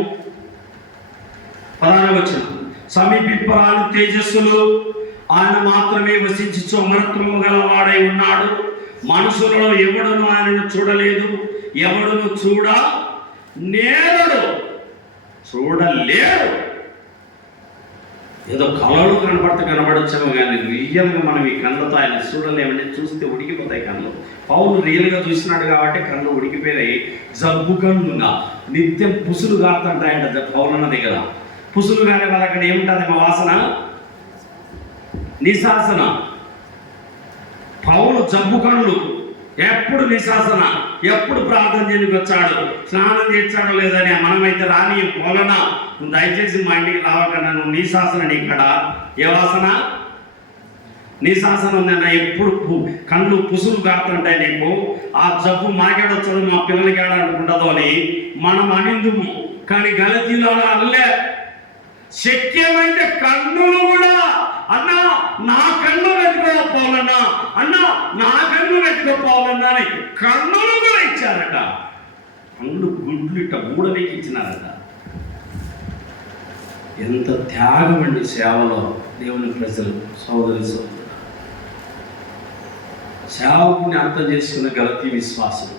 16వ వచనం. సమీపింపరాని తేజస్సులు ఆయన మాత్రమే వసించు అమరత్వము గలవాడై ఉన్నాడు. మనుషులలో ఎవడును ఆయనను చూడలేదు, ఎవడును చూడలేడు. ఏదో కళలు కనబడొచ్చామో కానీ రియల్గా మనం ఈ కళ్ళతో ఆయన చూడలేమని. చూస్తే ఉడికిపోతాయి కళ్ళు. పౌలు రియల్గా చూసినాడు కాబట్టి కళ్ళు ఉడికిపోయినాయి. జబ్బు కళ్ళుగా నిత్యం పుసులు కారుతుంటాయంట పౌలన్న దగ్గర. పుసులు కాని వాళ్ళ అక్కడ ఏముంటుంది? మా వాసన, నిశాసన. పౌలు జబ్బు కళ్ళు, ఎప్పుడు నిశాసన, ఎప్పుడు ప్రార్థన చేయడానికి వచ్చాడు, స్నానం చేర్చాడో లేదని. మనమైతే రాని పోలన, దయచేసి మా ఇంటికి రావకన్నా, నువ్వు నిశాసన. ఇక్కడ ఏ వాసన? నిశాసన ఉందన్న. ఎప్పుడు కళ్ళు పుసులు కాస్తుంటాయి నీకు. ఆ జబ్బు మాకేడొచ్చదు, మా పిల్లలకి ఆడాలనుకుంటుందో అని మనం అనిందుము. కానీ గలతీలో అల్లే శక్యమైతే కన్నులు కూడా అన్నా నా కన్ను పండ్లు గుడ్లు ఇట్ట మూడవేకి ఇచ్చినారట. ఎంత త్యాగం అండి సేవలో దేవుని ప్రజలు. సోదరి సేవకుని అర్థం చేసుకున్న గలతీ విశ్వాసం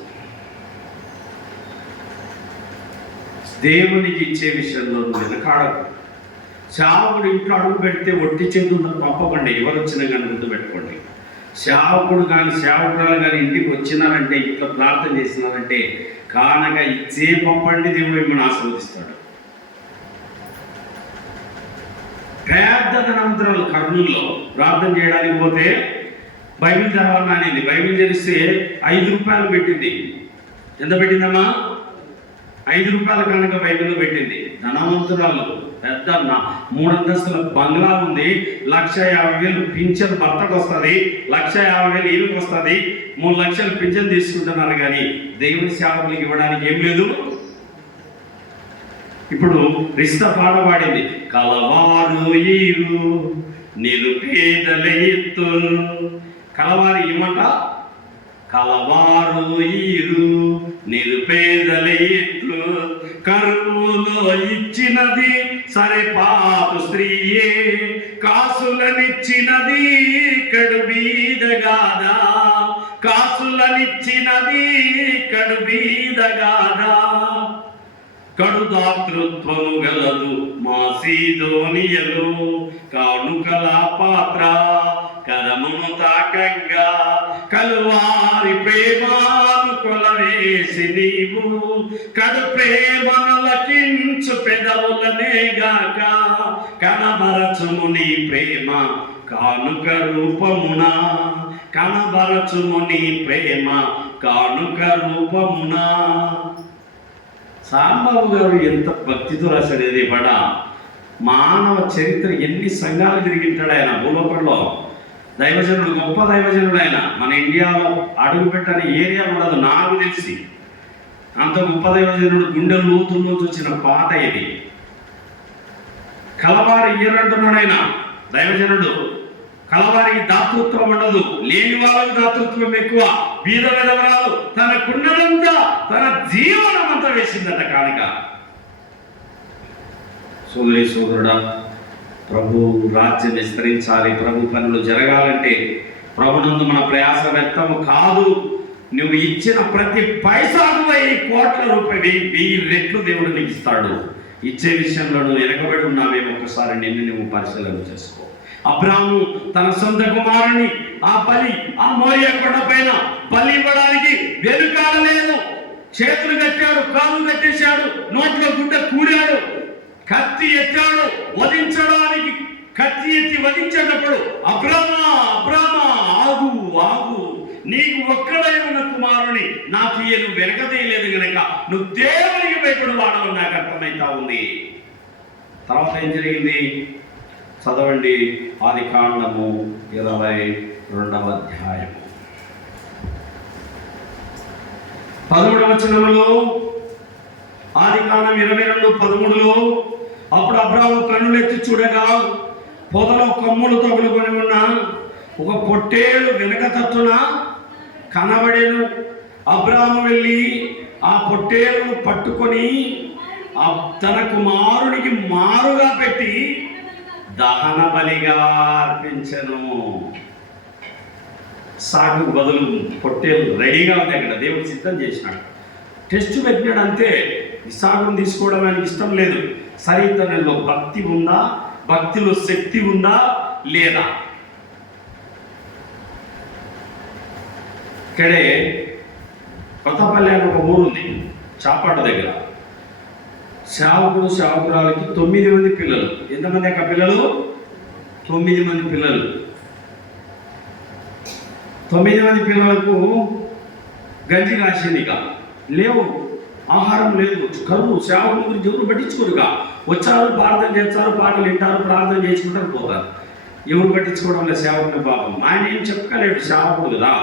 దేవునికి ఇచ్చే విషయంలో వెనకాడకు. సేవకుడు ఇంట్లో అడుగు పెడితే ఒట్టి చేతులు పంపకండి. ఎవరు వచ్చినా కానీ గుర్తుపెట్టుకోండి. సేవకుడు కానీ సేవకురాలు కానీ ఇంటికి వచ్చినారంటే, ఇంట్లో ప్రార్థన చేసినారంటే కానక ఇచ్చే పంపండి, దేవుడు మిమ్మల్ని ఆశీర్వదిస్తాడు. పెద్ద ధనవంతురాలు కర్నూలులో ప్రార్థన చేయడానికి పోతే బైబిల్ చదవాలని అనేది. బైబిల్ తెరిస్తే 5 రూపాయలు పెట్టింది. ఎంత పెట్టిందమ్మా? 5 రూపాయల కనుక బైబిల్లో పెట్టింది. ధనవంతురాలు, పెద్ద 3 అంతస్తుల బంగ్లా ఉంది. 1,50,000 పింఛన్ భర్తకు వస్తుంది, 1,50,000 ఈయనకు వస్తుంది, 3 లక్షలు పింఛన్ తీసుకుంటున్నారు. కానీ దేవుని సేవకులకు ఇవ్వడానికి ఏం లేదు. ఇప్పుడు రిస్తా పాట పాడింది, కలవారు ఈరు నిరుపేదల ఎత్తు. కలవారి ఇవ్వట, కలవారు ఈరు నిరుపేదల ఎత్తు. కరువులో ఇచ్చినది సరిపాటు స్త్రీయే, కాసులనిచ్చినది కడుబీదగాదా. కాసులనిచ్చినది కడుబీదగాదా. కడుదాతృత్వము గలదు మా సీదోనియలు. కానుకల పాత్ర కరమును తాకంగా కలువారి ప్రేమను కొలవేసి నీవు. కడు ప్రేమను లకించు పెదవులనే గాక కనబరచుము నీ ప్రేమ కానుక రూపమున. కనబరచుము నీ ప్రేమ కానుక రూపమున. సాంబాబు గారు ఎంత భక్తితో రాశాడు. ఇది పడ మానవ చరిత్ర ఎన్ని సంఘాలు తిరిగింటాడు ఆయన భూలోకంలో. దైవజనుడు, గొప్ప దైవజనుడు ఆయన. మన ఇండియాలో అడుగు పెట్టని ఏరియా ఉండదు నాకు తెలిసి. అంత గొప్ప దైవజనుడు. గుండె లోతుల్లోంచి వచ్చిన పాట ఇది. కలవారి ఇయ్యనంటున్నాడు ఆయన దైవజనుడు. కలవారికి దాతృత్వం ఉండదు, లేని వాళ్ళకి దాతృత్వం ఎక్కువ. బీద విధవరాలు తనకున్నదంతా, తన జీవనం అంతా వేసిందట కానుక. సోదరి సోదరుడా, ప్రభు రాజ్యం విస్తరించాలి, ప్రభు పనులు జరగాలంటే ప్రభునందు మన ప్రయాస వ్యక్తము కాదు. నువ్వు ఇచ్చిన ప్రతి పైసాకు 1,000 కోట్ల రూపాయలు 1000 రెట్లు దేవుడు నీకు ఇస్తాడు. ఇచ్చే విషయంలో నువ్వు వెనకబడి ఉన్నావేమో ఒకసారి నిన్ను నువ్వు పరిశీలన చేసుకో. అబ్రాహాము తన సొంత కుమారుని ఆ మోరియా కొండ పైన బలి ఇవ్వడానికి వెనుకాడలేదు. చేతులు కట్టాడు, కాళ్ళు కట్టేశాడు, నోట్లో గుడ్డ కూడాడు, కత్తి ఎత్తాడు వధించడానికి. కత్తి ఎత్తి వధించేటప్పుడు అబ్రామా ఆగు ఆగు, నీకు ఒక్కడై ఉన్న కుమారుని నాకు నువ్వు వెనకదేయలేదు గనక నువ్వు దేవునికి భయపడి వాడవని నాకు అర్థమైతా ఉంది. తర్వాత ఏం జరిగింది చదవండి. ఆదికాండము 22వ అధ్యాయము 13వ వచనములో, ఆదికాండం 22:13లో, అప్పుడు అబ్రాహాము కన్నులెత్తి చూడగా పొదలో కొమ్ములు తగులుకొని ఉన్న ఒక పొట్టేలు వెనక తట్టున కనబడేను. అబ్రాహాము వెళ్ళి ఆ పొట్టేలును పట్టుకొని తన కుమారునికి మారుగా పెట్టి దహన బలిగా అర్పించను. సాగుకు బదులు పొట్టేలు రెడీగా ఉంది అక్కడ, దేవుడు సిద్ధం చేసినాడు. టెస్ట్ పెట్టినాడు అంతే. ఇసాకును తీసుకోవడం ఆయనకి ఇష్టం లేదు. సరితనంలో భక్తి ఉందా, భక్తిలో శక్తి ఉందా లేదా? ఇక్కడే కొత్తపల్లి అని ఒక ఊరుంది చాపాట దగ్గర. సేవకురాలకి 9 మంది పిల్లలు. ఎంతమంది అక్క పిల్లలు? 9 మంది పిల్లలు. 9 మంది పిల్లలకు గంజి కాసిందిగా లేవు, ఆహారం లేదు, కరువు. సేవకుల గురించి ఎవరు పట్టించుకోరుగా. వచ్చారు, ప్రార్థన చేస్తారు, పాటలు వింటారు, ప్రార్థన చేసుకుంటారు, పోతారు. ఎవరు పట్టించుకోవడం లేదు సేవకుని పాపం. ఆయన ఏం చెప్పలేడు, సేవకుడు కదా.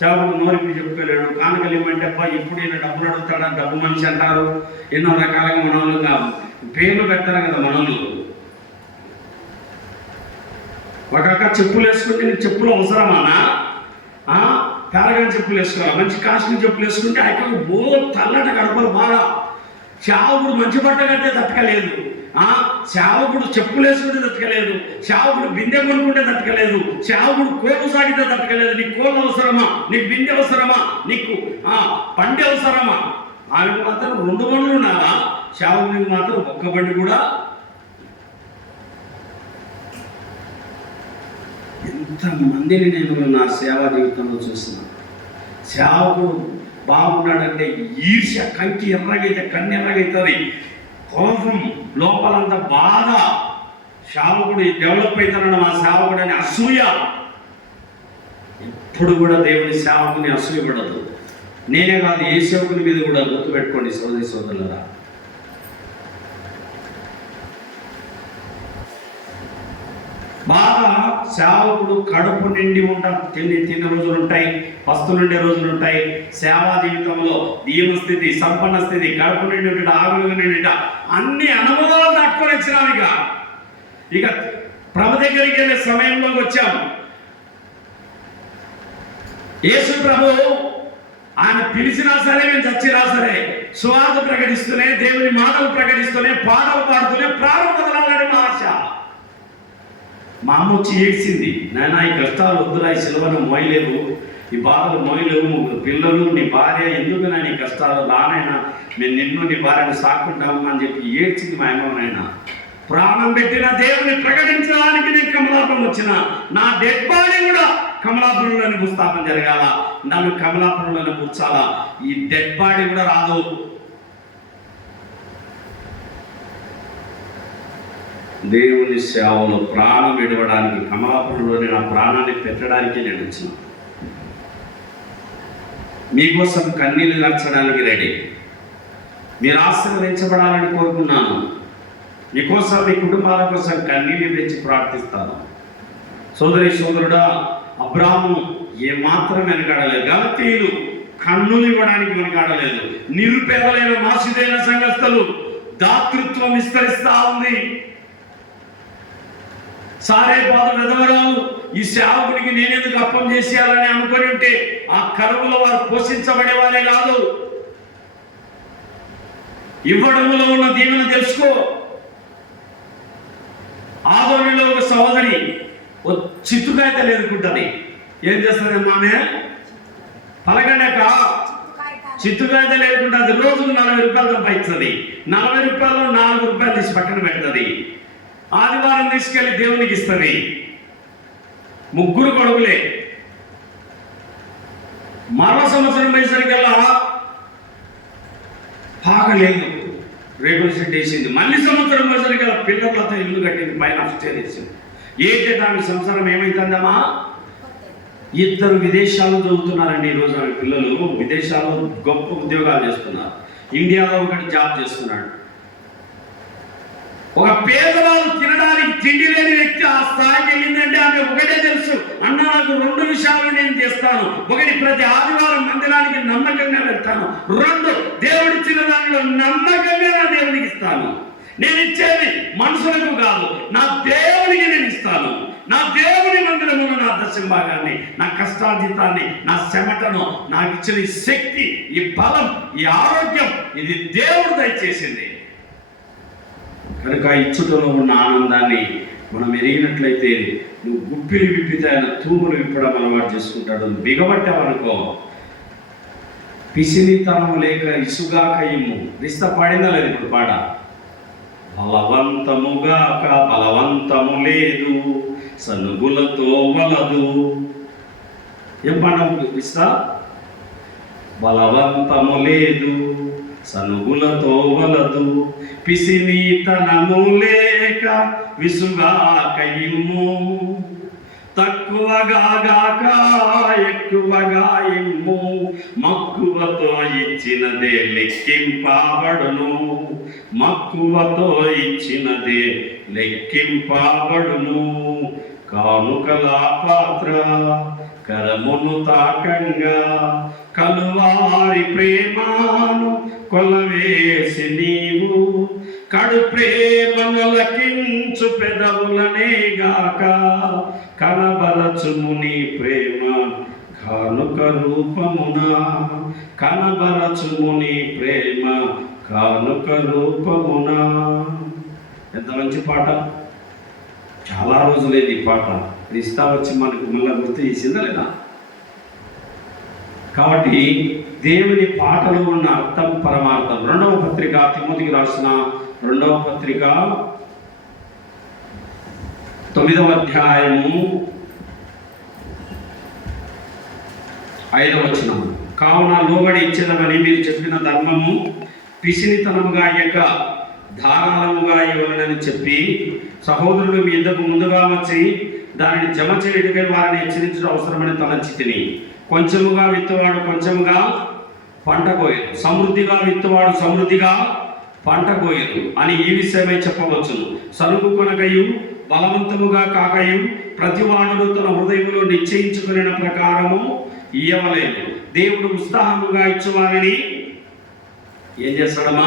సేవకుడు నోరిపి చెప్పుకోలేడు. కానుకలు ఇవ్వమంటే అబ్బా ఇప్పుడు ఈయన డబ్బులు అడుగుతాడా, డబ్బు మనిషి అంటారు. ఎన్నో రకాలుగా మనోళ్ళుగా పేర్లు పెడతారు కదా మనోళ్ళు. ఒక చెప్పులు వేసుకుంటే నీకు చెప్పులు అవసరమానా? పారగాన్ చెప్పులు వేసుకోవాలి, మంచి కాస్ట్లీ చెప్పులు వేసుకుంటే అక్కడ తల్లట గడపలు బాగా. సేవకుడు మంచి బట్ట కడితే తట్టుకలేదు, సేవకుడు చెప్పులు వేసుకుంటే తట్టుకలేదు, సేవకుడు బిందె కొనుక్కుంటే తట్టుకలేదు, సేవకుడు కోళ్ళు సాగితే తట్టుకలేదు. నీకు కోళ్ళు అవసరమా? నీకు బిందె అవసరమా? నీకు బండి అవసరమా? ఆమెకు మాత్రం 2 బండ్లు ఉన్నారా, సేవకుడికి మాత్రం ఒక్క బండి కూడా. ఎంతమందిని నేను నా సేవా జీవితంలో చూస్తున్నాను. సేవకుడు బాగున్నాడంటే ఈర్ష్య, కంకి ఎర్రగైతే కన్ను ఎర్రగైతుంది, కోపం లోపలంతా బాధ. సేవకుడు డెవలప్ అవుతానన్న మా సేవకుడు అని అసూయ. ఎప్పుడు కూడా దేవుని సేవకుని అసూయపడదు. నేనే కాదు, ఏ సేవకుని మీద కూడా గుర్తుపెట్టుకోండి సోదరి సోదరులారా. బాగా సేవకుడు కడుపు నిండి తిన్న రోజులు ఉంటాయి, పస్తులు ఉండే రోజులు ఉంటాయి. సేవా జీవితంలో దీనస్థితి, సంపన్న స్థితి, కడుపు నిండి ఉంటాడు, ఆగులు నిండి అన్ని అనుభవాలు దాటుకొని వచ్చినాం. ఇక ప్రభు దగ్గరికి వెళ్ళే సమయంలోకి వచ్చాం. యేసు ప్రభు ఆయన పిలిచినా సరే, మేము చచ్చినా సరే సువార్త ప్రకటిస్తూనే, దేవుని మాటలు ప్రకటిస్తూనే, పాటలు పాడుతూనే ప్రాణం వదలాలని మా ఆశ. మా అమ్మ వచ్చి ఏడ్చింది, నాయన ఈ కష్టాలు వద్దురా, ఈ సిలువను మోయలేవు, ఈ బాధలు మోయలేవు, 3 పిల్లలు, నీ భార్య, ఎందుకు నా నీ కష్టాలు, రానైనా మేము నిన్ను నీ భార్యను సాకుంటాము అని చెప్పి ఏడ్చింది మా అమ్మనైనా. ప్రాణం పెట్టిన దేవుని ప్రకటించడానికి నేను కమలాపురం వచ్చిన. నా డెడ్ బాడీ కూడా కమలాపురంలోని భూస్థాపన జరగాల, నన్ను కమలాపురంలోనే కూర్చాలా. ఈ డెడ్ బాడీ కూడా రాదు. దేవుని సేవలో ప్రాణం విడవడానికి, కమలాపురంలోనే నా ప్రాణాన్ని పెట్టడానికి నేను వచ్చిన. మీకోసం కన్నీళ్లు నచ్చడానికి రెడీ, మీరు ఆశీర్వదించబడాలని కోరుకున్నాను. మీకోసం, మీ కుటుంబాల కోసం కన్నీళ్లు తెచ్చి ప్రార్థిస్తాను. సోదరి సోదరుడా, అబ్రాహాము ఏమాత్రం వెనకాడలేదు. గలతీయులు కన్నులు ఇవ్వడానికి వెనకాడలేదు. నిరుపేదలైన మాసిదైన సంఘస్థలు దాతృత్వం విస్తరిస్తా ఉంది. సారే బాధ విధవరాలు ఈ సేవకుడికి నేనెందుకు అప్పం చేసేయాలని అనుకుని ఉంటే ఆ కరువులో వారు పోషించబడే వారే కాదు. ఇవ్వడంలో ఉన్న దీవెన తెలుసుకో. ఆదోనిలో ఒక సహోదరి చిత్తుకాయతలు ఎదుర్కొంటుంది. ఏం చేస్తుంది మామే? పలగండక చిత్తుకాయతలు ఎదుర్కొంటుంది. రోజుకు 40 రూపాయలు సంపాదిస్తుంది. 40 రూపాయలు 4 రూపాయలు తీసి పక్కన పెడుతుంది. ఆదివారం తీసుకెళ్లి దేవునికి ఇస్తుంది. 3 కొడుకులే. మరో సంవత్సరం పోయేసరికల్లా పాకలేదు, రేకుల షెడ్ వేసింది. మళ్ళీ సంవత్సరం పోయేసరికల్లా పిల్లర్లతో ఇల్లు కట్టింది, పైన అప్స్టేర్ వేసింది. ఏంటంటే ఆమె సంసారం ఏమైతుందమ్మా? 2 విదేశాలు చదువుతున్నారండి ఈరోజు. ఆమె పిల్లలు విదేశాల్లో గొప్ప ఉద్యోగాలు చేస్తున్నారు. ఇండియాలో ఒకటి జాబ్ చేస్తున్నాడు. ఒక పేదవాళ్ళు తినడానికి తిండి లేని వ్యక్తి ఆ స్థాయికి వెళ్ళిందంటే ఆమె ఒకటే తెలుసు, అన్న నాకు 2 విషయాలు నేను చేస్తాను. ఒకటి, ప్రతి ఆదివారం మందిరానికి నమ్మకంగా వెళ్తాను. 2, దేవుడిచ్చిన దానిలో నమ్మకంగా నా దేవునికి ఇస్తాను. నేను ఇచ్చేది మనుషులకు కాదు, నా దేవునికి నేను ఇస్తాను. నా దేవుని మందిరములో నా దశంభాగాన్ని, నా కష్టార్జితాన్ని, నా చెమటను, నాకు ఇచ్చిన ఈ శక్తి, ఈ బలం, ఈ ఆరోగ్యం, ఇది దేవుడు దయచేసింది. కనుక ఇచ్చుటలో ఉన్న ఆనందాన్ని మనం ఎరిగినట్లయితే, నువ్వు గుప్పిలు విప్పితే ఆయన తూములు విప్పడం అలవాటు చేసుకుంటాడు. బిగబట్టావనుకో, పిసినితనము లేక ఇసుగాక ఇమ్ము. రిస్త పాడిందా లేదు? ఇప్పుడు పాడ. బలవంతముగాక బలవంతము లేదు, సనుగులతో వలదు. ఏం పాడము రిస్తా? బలవంతము లేదు, సనుగులతో వలదు, పిసినీతనము లేక విసుగాక ఇమ్ము. తక్కువగా గాక ఎక్కువగా ఇమ్ము, మక్కువతో ఇచ్చినదే లెక్కింపబడును. మక్కువతో ఇచ్చినదే లెక్కింపబడును. కానుకల పాత్ర కరమును తాకంగా, కలువారి ప్రేమను కొలవేసి నీవు, కడు ప్రేమను లకించు పెదవులనే గాక, కనబరచుము నీ ప్రేమ కానుక రూపమున కనబరచుము నీ ప్రేమ కానుక రూపమున. ఎంత మంచి పాట! చాలా రోజులైంది ఈ పాట. క్రీస్తా వచ్చి మనకు మళ్ళీ గుర్తు చేసిందా లేదా? కాబట్టి దేవుని పాటలో ఉన్న అర్థం పరమార్థం. 2వ పత్రిక తిమోతికి రాసిన 2వ పత్రిక 9వ అధ్యాయము 5వ వచనం. కావున లోబడి ఇచ్చేదమని మీరు చెప్పిన ధర్మము పిసినితనముగా అయ్యక ధారాళముగా ఇవ్వాలని చెప్పి సహోదరులు మీ ఇద్దరు ముందుగా వచ్చి దానిని జమ చేయుటకై వారిని హెచ్చరించడం అవసరమని తలంచితిని. కొంచెముగా విత్తువాడు కొంచెముగా పంట కోయరు, సమృద్ధిగా విత్తువాడు సమృద్ధిగా పంట కోయరు అని ఈ విషయమై చెప్పవచ్చును. సరుకు కొనకయు బలవంతముగా కాకయు ప్రతివాడు తన హృదయంలో నిశ్చయించుకున్న ప్రకారము ఇయ్యవలేదు. దేవుడు ఉత్సాహముగా ఇచ్చేవారిని ఏం చేస్తాడమ్మా?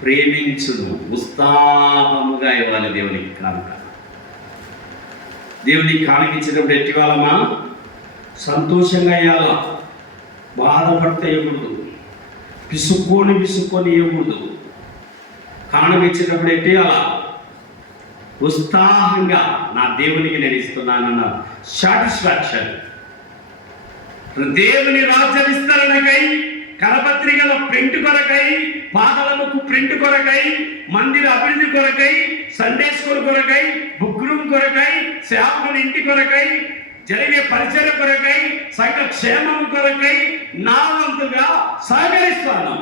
ప్రేమించును. ఉత్సాహముగా ఇవ్వాలి దేవునికి కానుక. దేవునికి కానుక ఇచ్చినప్పుడు ఎట్టి వాళ్ళమా? సంతోషంగా ఇవ్వాల. బాధపడితే ఇవ్వకూడదు, పిసుక్కొని ఇవ్వకూడదు. కానుక ఇచ్చినప్పుడు ఎట్టి ఇవ్వాలా? ఉత్సాహంగా నా దేవునికి నేను ఇస్తున్నానన్న సాటిస్ఫాక్షన్. దేవుని రాజ్య విస్తరణకై, కరపత్రికల ప్రింట్ కొరకై, పాదలకు ప్రింట్ కొరకై, మందిర అభివృద్ధి కొరకై, సండే స్కూల్ కొరకై, బుక్ రూమ్ కొరకై, సేవకుని ఇంటి కొరకై, జరిగే పరిచయ కొరకై, సంఘ క్షేమం కొరకై నా వంతుగా సహకరిస్తాను.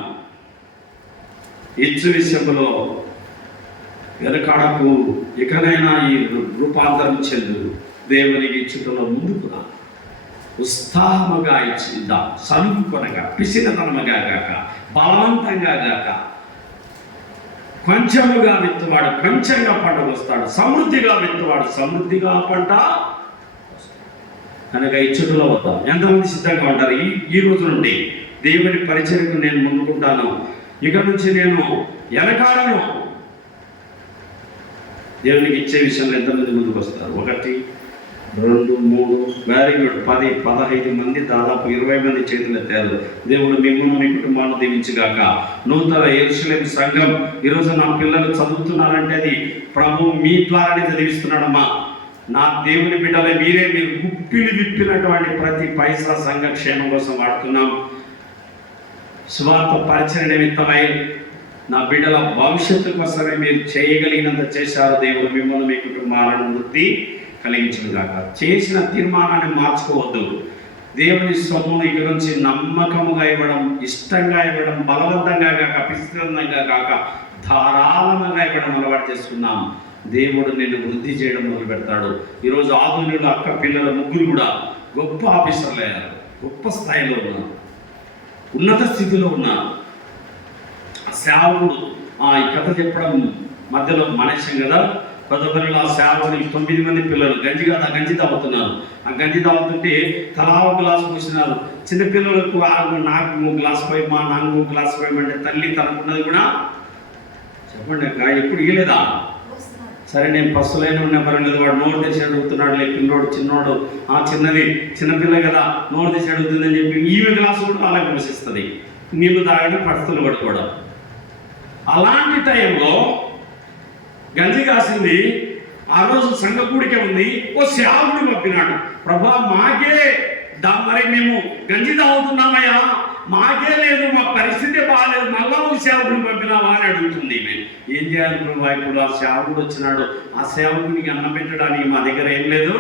ఇచ్చు విషయంలో వెనకాడకు. ఇకనైనా ఈ రూపాంతరం చెందు. దేవునికి ఇచ్చుటలో ముందుకు రా. ఉత్సాహముగా ఇచ్చిందా, సలుపు కొనగా, పిసినతనముగా గాక, బలవంతంగా గాక. కొంచెముగా విత్తువాడు కొంచెంగా పంట వస్తాడు, సమృద్ధిగా విత్తువాడు సమృద్ధిగా పంట కనుక ఇచ్చుటలో వద్దాం. ఎంతమంది సిద్ధంగా ఉంటారు? ఈ రోజు నుండి దేవుని పరిచయకు నేను ముందుకుంటాను. ఇక నుంచి నేను వెనకాడను. దేవునికి ఇచ్చే విషయంలో ఎంతమంది ముందుకు వస్తారు? 1 2 3 వెరీ గుడ్. 10 15 మంది, దాదాపు 20 మంది చేతులు ఎత్తారు. దేవుడు మిమ్మల్ని మీ కుటుంబాన్ని దీవించుగాక. నూతన యెరూషలేము సంఘం ఈరోజు నా పిల్లలు చదువుతున్నారంటే అది ప్రభు మీ ద్వారానే చదివిస్తున్నాడమ్మా. నా దేవుని బిడ్డలే మీరే. మీరు గుప్పిలు విప్పినటువంటి ప్రతి పైసా సంఘ క్షేమం కోసం వాడుతున్నాం. స్వార్థ పరిచయ నిమిత్తమై నా బిడ్డల భవిష్యత్తు కోసమే మీరు చేయగలిగినంత చేశారు. దేవుడు మిమ్మల్ని మీ కుటుంబాలను వృద్ధి కలిగించుగాక. చేసిన తీర్మానాన్ని మార్చుకోవద్దు. దేవుని సొమ్మును ఇక నుంచి నమ్మకముగా ఇవ్వడం, ఇష్టంగా ఇవ్వడం, బలవంతంగా కాక, పిసినంగా కాక ధారాళంగా ఇవ్వడం అలవాటు చేసుకున్నాం. దేవుడు నిన్ను వృద్ధి చేయడం మొదలు పెడతాడు. ఈరోజు ఆధునికులు అక్క పిల్లల ముగ్గురు కూడా గొప్ప ఆఫీసర్లు అయ్యారు, గొప్ప స్థాయిలో ఉన్నారు, ఉన్నత స్థితిలో ఉన్నారు. సేవకుడు ఈ కథ చెప్పడం మధ్యలో మానేశాం కదా. కొత్తపల్లిలో ఆ సేవకుడు 9 మంది పిల్లలు గంజి తాగుతున్నారు. ఆ గంజి తాగుతుంటే తలా ఒక గ్లాసు పోసినారు. చిన్నపిల్లలకు నాకు 3 గ్లాసు పోయమా, నాకు 3 గ్లాసు పోయమంటే తల్లి తనకున్నది కూడా చెప్పండి అక్క ఎప్పుడు ఇవ్వలేదా? సరే నేను పస్తులైన నెంబర్ లేదు. వాడు నోరు తెచ్చి అడుగుతున్నాడు. లే పిల్లోడు చిన్నోడు, చిన్నపిల్ల కదా నోరు తెచ్చి అడుగుతుందని చెప్పి ఈమె గ్లాసు కూడా అలాగే పోషిస్తుంది. నీళ్లు తాగడం, పస్తులు పడుకోవడం. అలాంటి టైంలో గంజి కాసింది. ఆ రోజు సంఘ కూడిక ఉంది. ఓ సేవకుడు పంపినాడు. ప్రభా మాకే మరి మేము గంజి తాగుతున్నామయ్యా, మాకే లేదు, మా పరిస్థితి బాగాలేదు, మళ్ళా ఒక సేవకుడిని పంపినావా అని అడుగుతుంది. ఏం చేయాలి ప్రభా? ఇప్పుడు ఆ సేవకుడు వచ్చినాడు. ఆ సేవకునికి అన్నం పెట్టడానికి మా దగ్గర ఏం లేదు.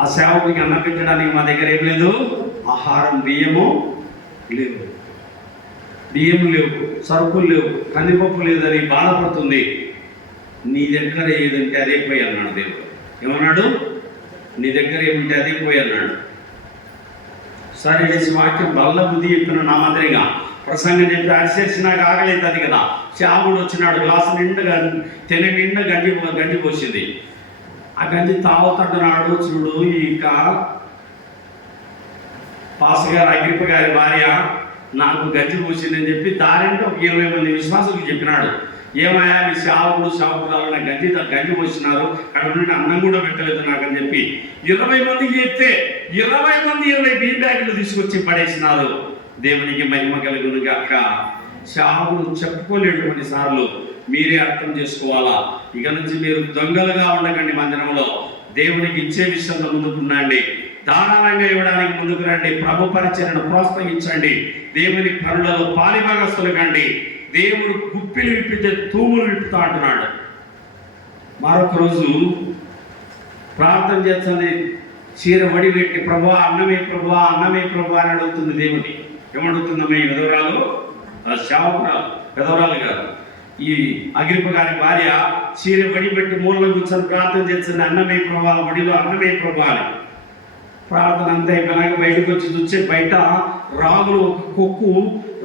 ఆ సేవకునికి అన్నం పెట్టడానికి మా దగ్గర ఏం లేదు. ఆహారం బియ్యము లేవు, సరుకులు లేవు, కందిపప్పు లేదని బాధపడుతుంది. నీ దగ్గర ఏదంటే అదే పోయి అన్నాడు దేవుడు. ఏమన్నాడు? నీ దగ్గర ఏముంటే అదే పోయి అన్నాడు. సరే వాక్యం బల్ల బుద్ధి చెప్పిన నా మాదిరిగా ప్రసంగం చెప్పి అరిసేసి నాకు ఆగలేదు అది కదా. చావుడు వచ్చినాడు. గ్లాసు నిండా నిండా గంజి పోసింది. ఆ గంజి తాగుతున్నాడు. చూడు ఇక పాస్ గారు అగ్రిప గారి భార్య నాకు గంజి పోసిందని చెప్పి దారంటే ఒక 20 మంది విశ్వాసులకు చెప్పినాడు. ఏమయ్యా మీ సేవకురాలు గంజి పోసినారు, అక్కడ నుండి అన్నం కూడా పెట్టలేదు నాకని చెప్పి 20 మందికి చెప్తే 20 మంది 20 బియ్యం బ్యాగులు తీసుకొచ్చి పడేసినారు. దేవునికి మహిమ కలుగును గాక. సేవకుడు చెప్పుకోలేడు కొన్నిసార్లు, మీరే అర్థం చేసుకోవాలా. ఇక నుంచి మీరు దొంగలుగా ఉండకండి. మందిరంలో దేవునికి ఇచ్చే విషయంలో ముందుకున్నాండి, ధారాళంగా ఇవ్వడానికి ముందుకు రండి, ప్రభు పరిచర్యను ప్రోత్సహించండి, దేవుని పనులలో పాలిభాగస్తులు కండి. దేవుడు గుప్పిలు విప్పితే తూములు విప్పుతా అంటున్నాడు. మరొక రోజు ప్రార్థన చేస్తుంది, చీర వడి పెట్టి ప్రభా అన్నమే ప్రభా అన్నమే ప్రభా అని అడుగుతుంది. దేవుని ఏమడుగుతుందమ్మా ఈ విధవరాలు? సేవకురాలు, విధవరాలు గారు. ఈ అగ్రిప గారి భార్య చీర వడి పెట్టి మూలలో కూర్చొని ప్రార్థన చేస్తుంది, అన్నమే ప్రభా, వడిలో అన్నమే ప్రభా అని. ప్రార్థన అంతా అయిపోయినాక బయటకు వచ్చి చూస్తే బయట రాగులు, ఒక కొక్కు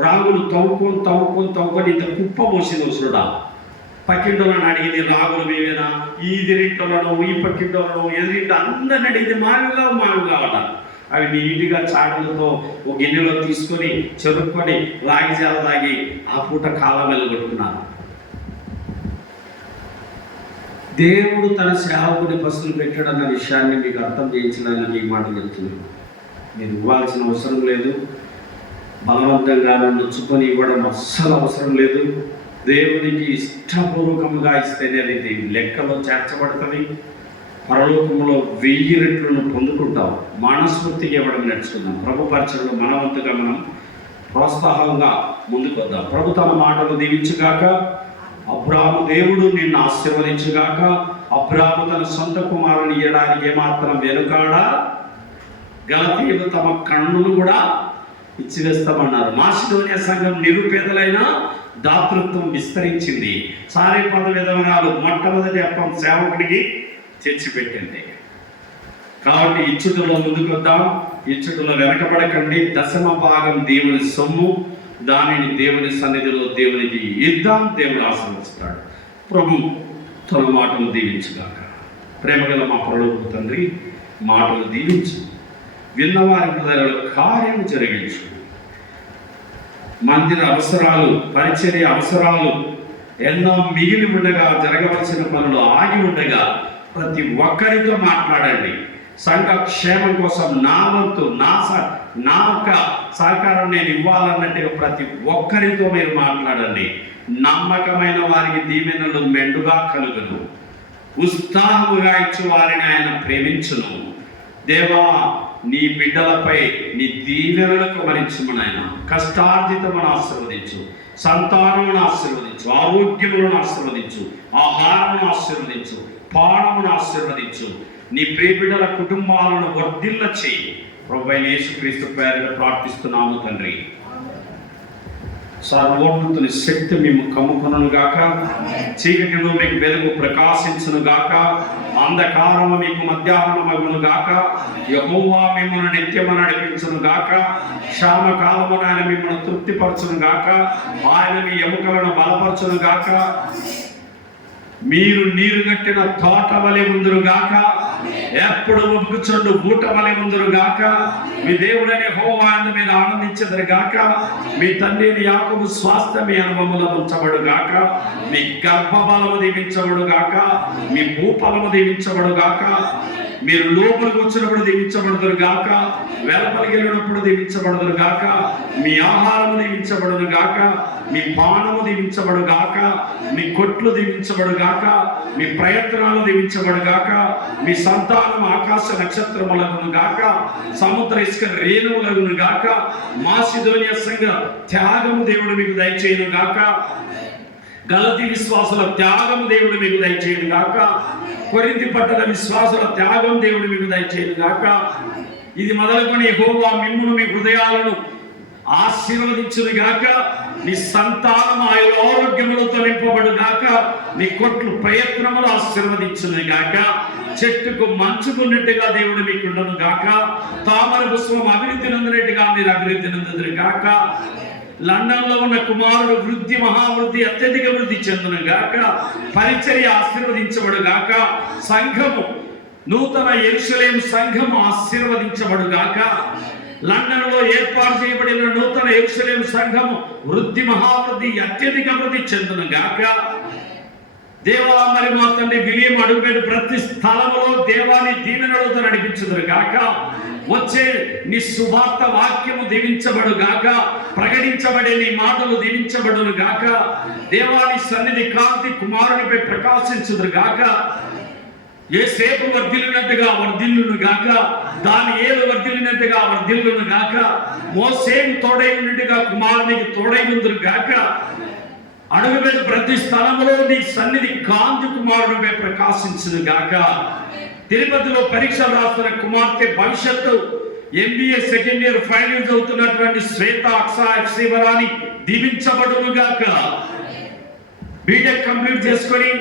రాగులు తవ్వుకొని ఇంత కుప్ప పోసింది వస్తుడా. పక్కింటోళ్ళని అడిగింది, రాగులు మేమేనా? ఈ ఎదిరింటోళ్ళను, ఈ పక్కింటోళ్ళను, ఎదిరింట అందరిని అడిగింది, మావి కావట. అవి నీటిగా చాటలతో ఒక గిన్నెలో తీసుకొని చెరుక్కొని రాగి జాల తాగి ఆ పూట కాలం వెళ్ళగొట్టుకున్నాను. దేవుడు తన సేవకుని పసులు పెట్టాడన్న విషయాన్ని మీకు అర్థం చేయించడానికి ఈ మాట చెప్తున్నాను. మీరు ఇవ్వాల్సిన అవసరం లేదు, బలవంతంగా నొచ్చుకొని ఇవ్వడం అస్సలు అవసరం లేదు. దేవునికి ఇష్టపూర్వకంగా ఇస్తేనే అది లెక్కలో చేర్చబడుతుంది. పరలోకంలో 1000 రెట్లను పొందుకుంటాం. మనస్ఫూర్తిగా ఇవ్వడం నేర్చుకుందాం. ప్రభు పరిచయంలో మనవంతుగా మనం ప్రోత్సాహంగా ముందుకు వద్దాం. ప్రభు తన మాటలు దీవించుగాక. అబ్రాహాము దేవుడు నిన్ను ఆశీర్వదించుగాక. అబ్రాహాము తన సొంత కుమారుని ఇయ్యడానికి ఏమాత్రం వెనుకాడా. గలతీయులు తమ కన్నులు కూడా ఇచ్చివేస్తామన్నారు. మాసిదోనియా సంఘం నిరుపేదలైన దాతృత్వం విస్తరించింది. సారేపద విధవరాలు మొట్టమొదటి అప్పం సేవకుడికి తెచ్చిపెట్టింది. కాబట్టి ఇచ్చుటలో ముందుకు వద్దాం, ఇచ్చుటలో వెనకబడకండి. 10వ భాగం దేవుని సొమ్ము, దానిని దేవుని సన్నిధిలో దేవునికి ఇద్దాం. దేవుడు ఆశీర్వదిస్తాడు. ప్రభు తన మాటలు దీవించుగాక. ప్రేమగల మా పరలోక తండ్రి, మాటలు దీవించు, విన్నవారి హృదయాలలో కార్యం జరిగించు. మందిర అవసరాలు, పరిచర్య అవసరాలు ఎన్నో మిగిలి ఉండగా, జరగవలసిన పనులు ఆగి ఉండగా ప్రతి ఒక్కరితో మాట్లాడండి. సంఘ క్షేమం కోసం నా వంతు, నా యొక్క సహకారం నేను ఇవ్వాలన్నట్టుగా ప్రతి ఒక్కరితో మీరు మాట్లాడండి. నమ్మకమైన వారికి దీవెనలు మెండుగా కలుగును. ఉత్సాహముగా ఇచ్చు వారిని ఆయన ప్రేమించును. దేవా, నీ బిడ్డలపై నీ దీవెనలకు మరించుము నాయన. కష్టార్జితమును ఆశీర్వదించు, సంతానమును ఆశీర్వదించు, ఆరోగ్యములను ఆశీర్వదించు, ఆహారమును ఆశీర్వదించు, పానమును ఆశీర్వదించు. నీ ప్రియబిడ్డల కుటుంబాలను వర్ధిల్ల చేయి. ప్రభువైన యేసుక్రీస్తు పేరిట ప్రార్థిస్తున్నాము తండ్రి. సర్వోన్నతుని శక్తి మేము కమ్ముకొనును గాక. చీకటిలో మీకు వెలుగు ప్రకాశించును గాక. అంధకారము మీకు మధ్యాహ్నమగును గాక. యెహోవా మిమ్మల్ని నిత్యము నడిపించును గాక. క్షామకాలమున ఆయన మిమ్మల్ని తృప్తిపరచును గాక. ఆయన మీ ఎముకలను బలపరచును గాక. మీరు నీరు కట్టిన తోట వలె ఉందురు గాక. ఎప్పుడు ఒప్పుకుచుండు ఊట వలె ఉందురు గాక. మీ దేవుడని యెహోవా మీద ఆనందించెదరు గాక. మీ తండ్రిని యాకోబు స్వాస్థ్యం మీ అనుభవములో ఉంచబడు గాక. మీ గర్భబలము దీవించబడు గాక. మీ భూఫలము దీవించబడు గాక. మీరు లోపలికి వచ్చినప్పుడు దీవించబడుదురు గాక. వెలుపలికి వెళ్ళినప్పుడు దీవించబడుదురు గాక. మీ ఆహారము దీవించబడును గాక. మీ పానము దీవించబడు గాక. మీ కొట్లు దీవించబడు గాక. మీ ప్రయత్నాలు దీవించబడు గాక. మీ సంతానం ఆకాశ నక్షత్రములగును గాక. సముద్ర ఇసుక రేణువులగును గాక. మాసిదోనియా సంఘ త్యాగము దేవుడు మీకు దయచేయును గాక. గలతీ విశ్వాసుల త్యాగం దేవుడు మీకు దయచేయును గాక. కొరింథీ పట్టణ విశ్వాసుల త్యాగం దేవుడు మీకు దయచేయును గాక. ఇది మొదలుకొని యెహోవా మిమ్మును మీ హృదయాలను ఆశీర్వదించును గాక. నీ సంతానం ఆరోగ్యములతో నింపబడు గాక. నీ కొట్లు ప్రయత్నములు ఆశీర్వదించును గాక. చెట్టుకు మంచుకున్నట్టుగా దేవుడు మీకు ఉండను గాక. తామర పుష్పం అభివృద్ధి నందినట్టుగా మీరు అభివృద్ధి నందుదురు గాక. లండన్ లో ఉన్న కుమారుడు వృద్ధి మహావృద్ధి అత్యధిక వృద్ధి చెందును గాక. పరిచర్య ఆశీర్వదించబడు గాక. సంఘము నూతన యెరూషలేము సంఘము ఆశీర్వదించబడు గాక. లండన్ లో ఏర్పాటు చేయబడిన నూతన యెరూషలేము సంఘము వృద్ధి మహావృద్ధి అత్యధిక వృద్ధి చెందును గాక. దేవా, మరి మా తండ్రి విలియం అడుగుపెట్టు ప్రతి స్థలములో దేవాని దీవెనలతో నడిపించుదురు గాక. వచ్చే నీ సువార్త వాక్యము దీవించబడు గాక. ప్రకటించబడే నీ మాటలు దీవించబడును గాక. దేవాని సన్నిధి కాంతి కుమారునిపై ప్రకాశించుదురు గాక. యోసేపు వర్ధిల్లినట్టుగా వర్ధిల్లును గాక. దానియేలు వర్ధిల్లినట్టుగా వర్ధిల్లును గాక. మోసేకు తోడై ఉన్నట్టుగా కుమారునికి తోడై ఉందురు గాక. అడుగుపెట్టు ప్రతి స్థలంలో నీ సన్నిధి కాంతి కుమారుడిపై ప్రకాశించును గాక. తిరుపతిలో పరీక్షలు రాస్తున్న కుమార్తె భవిష్యత్తు MBA second year final year చదువుతున్నటువంటి శ్వేత అక్షయ శివరాణి దీవించబడును గాక. బీటెక్ కంప్లీట్ చేసుకొని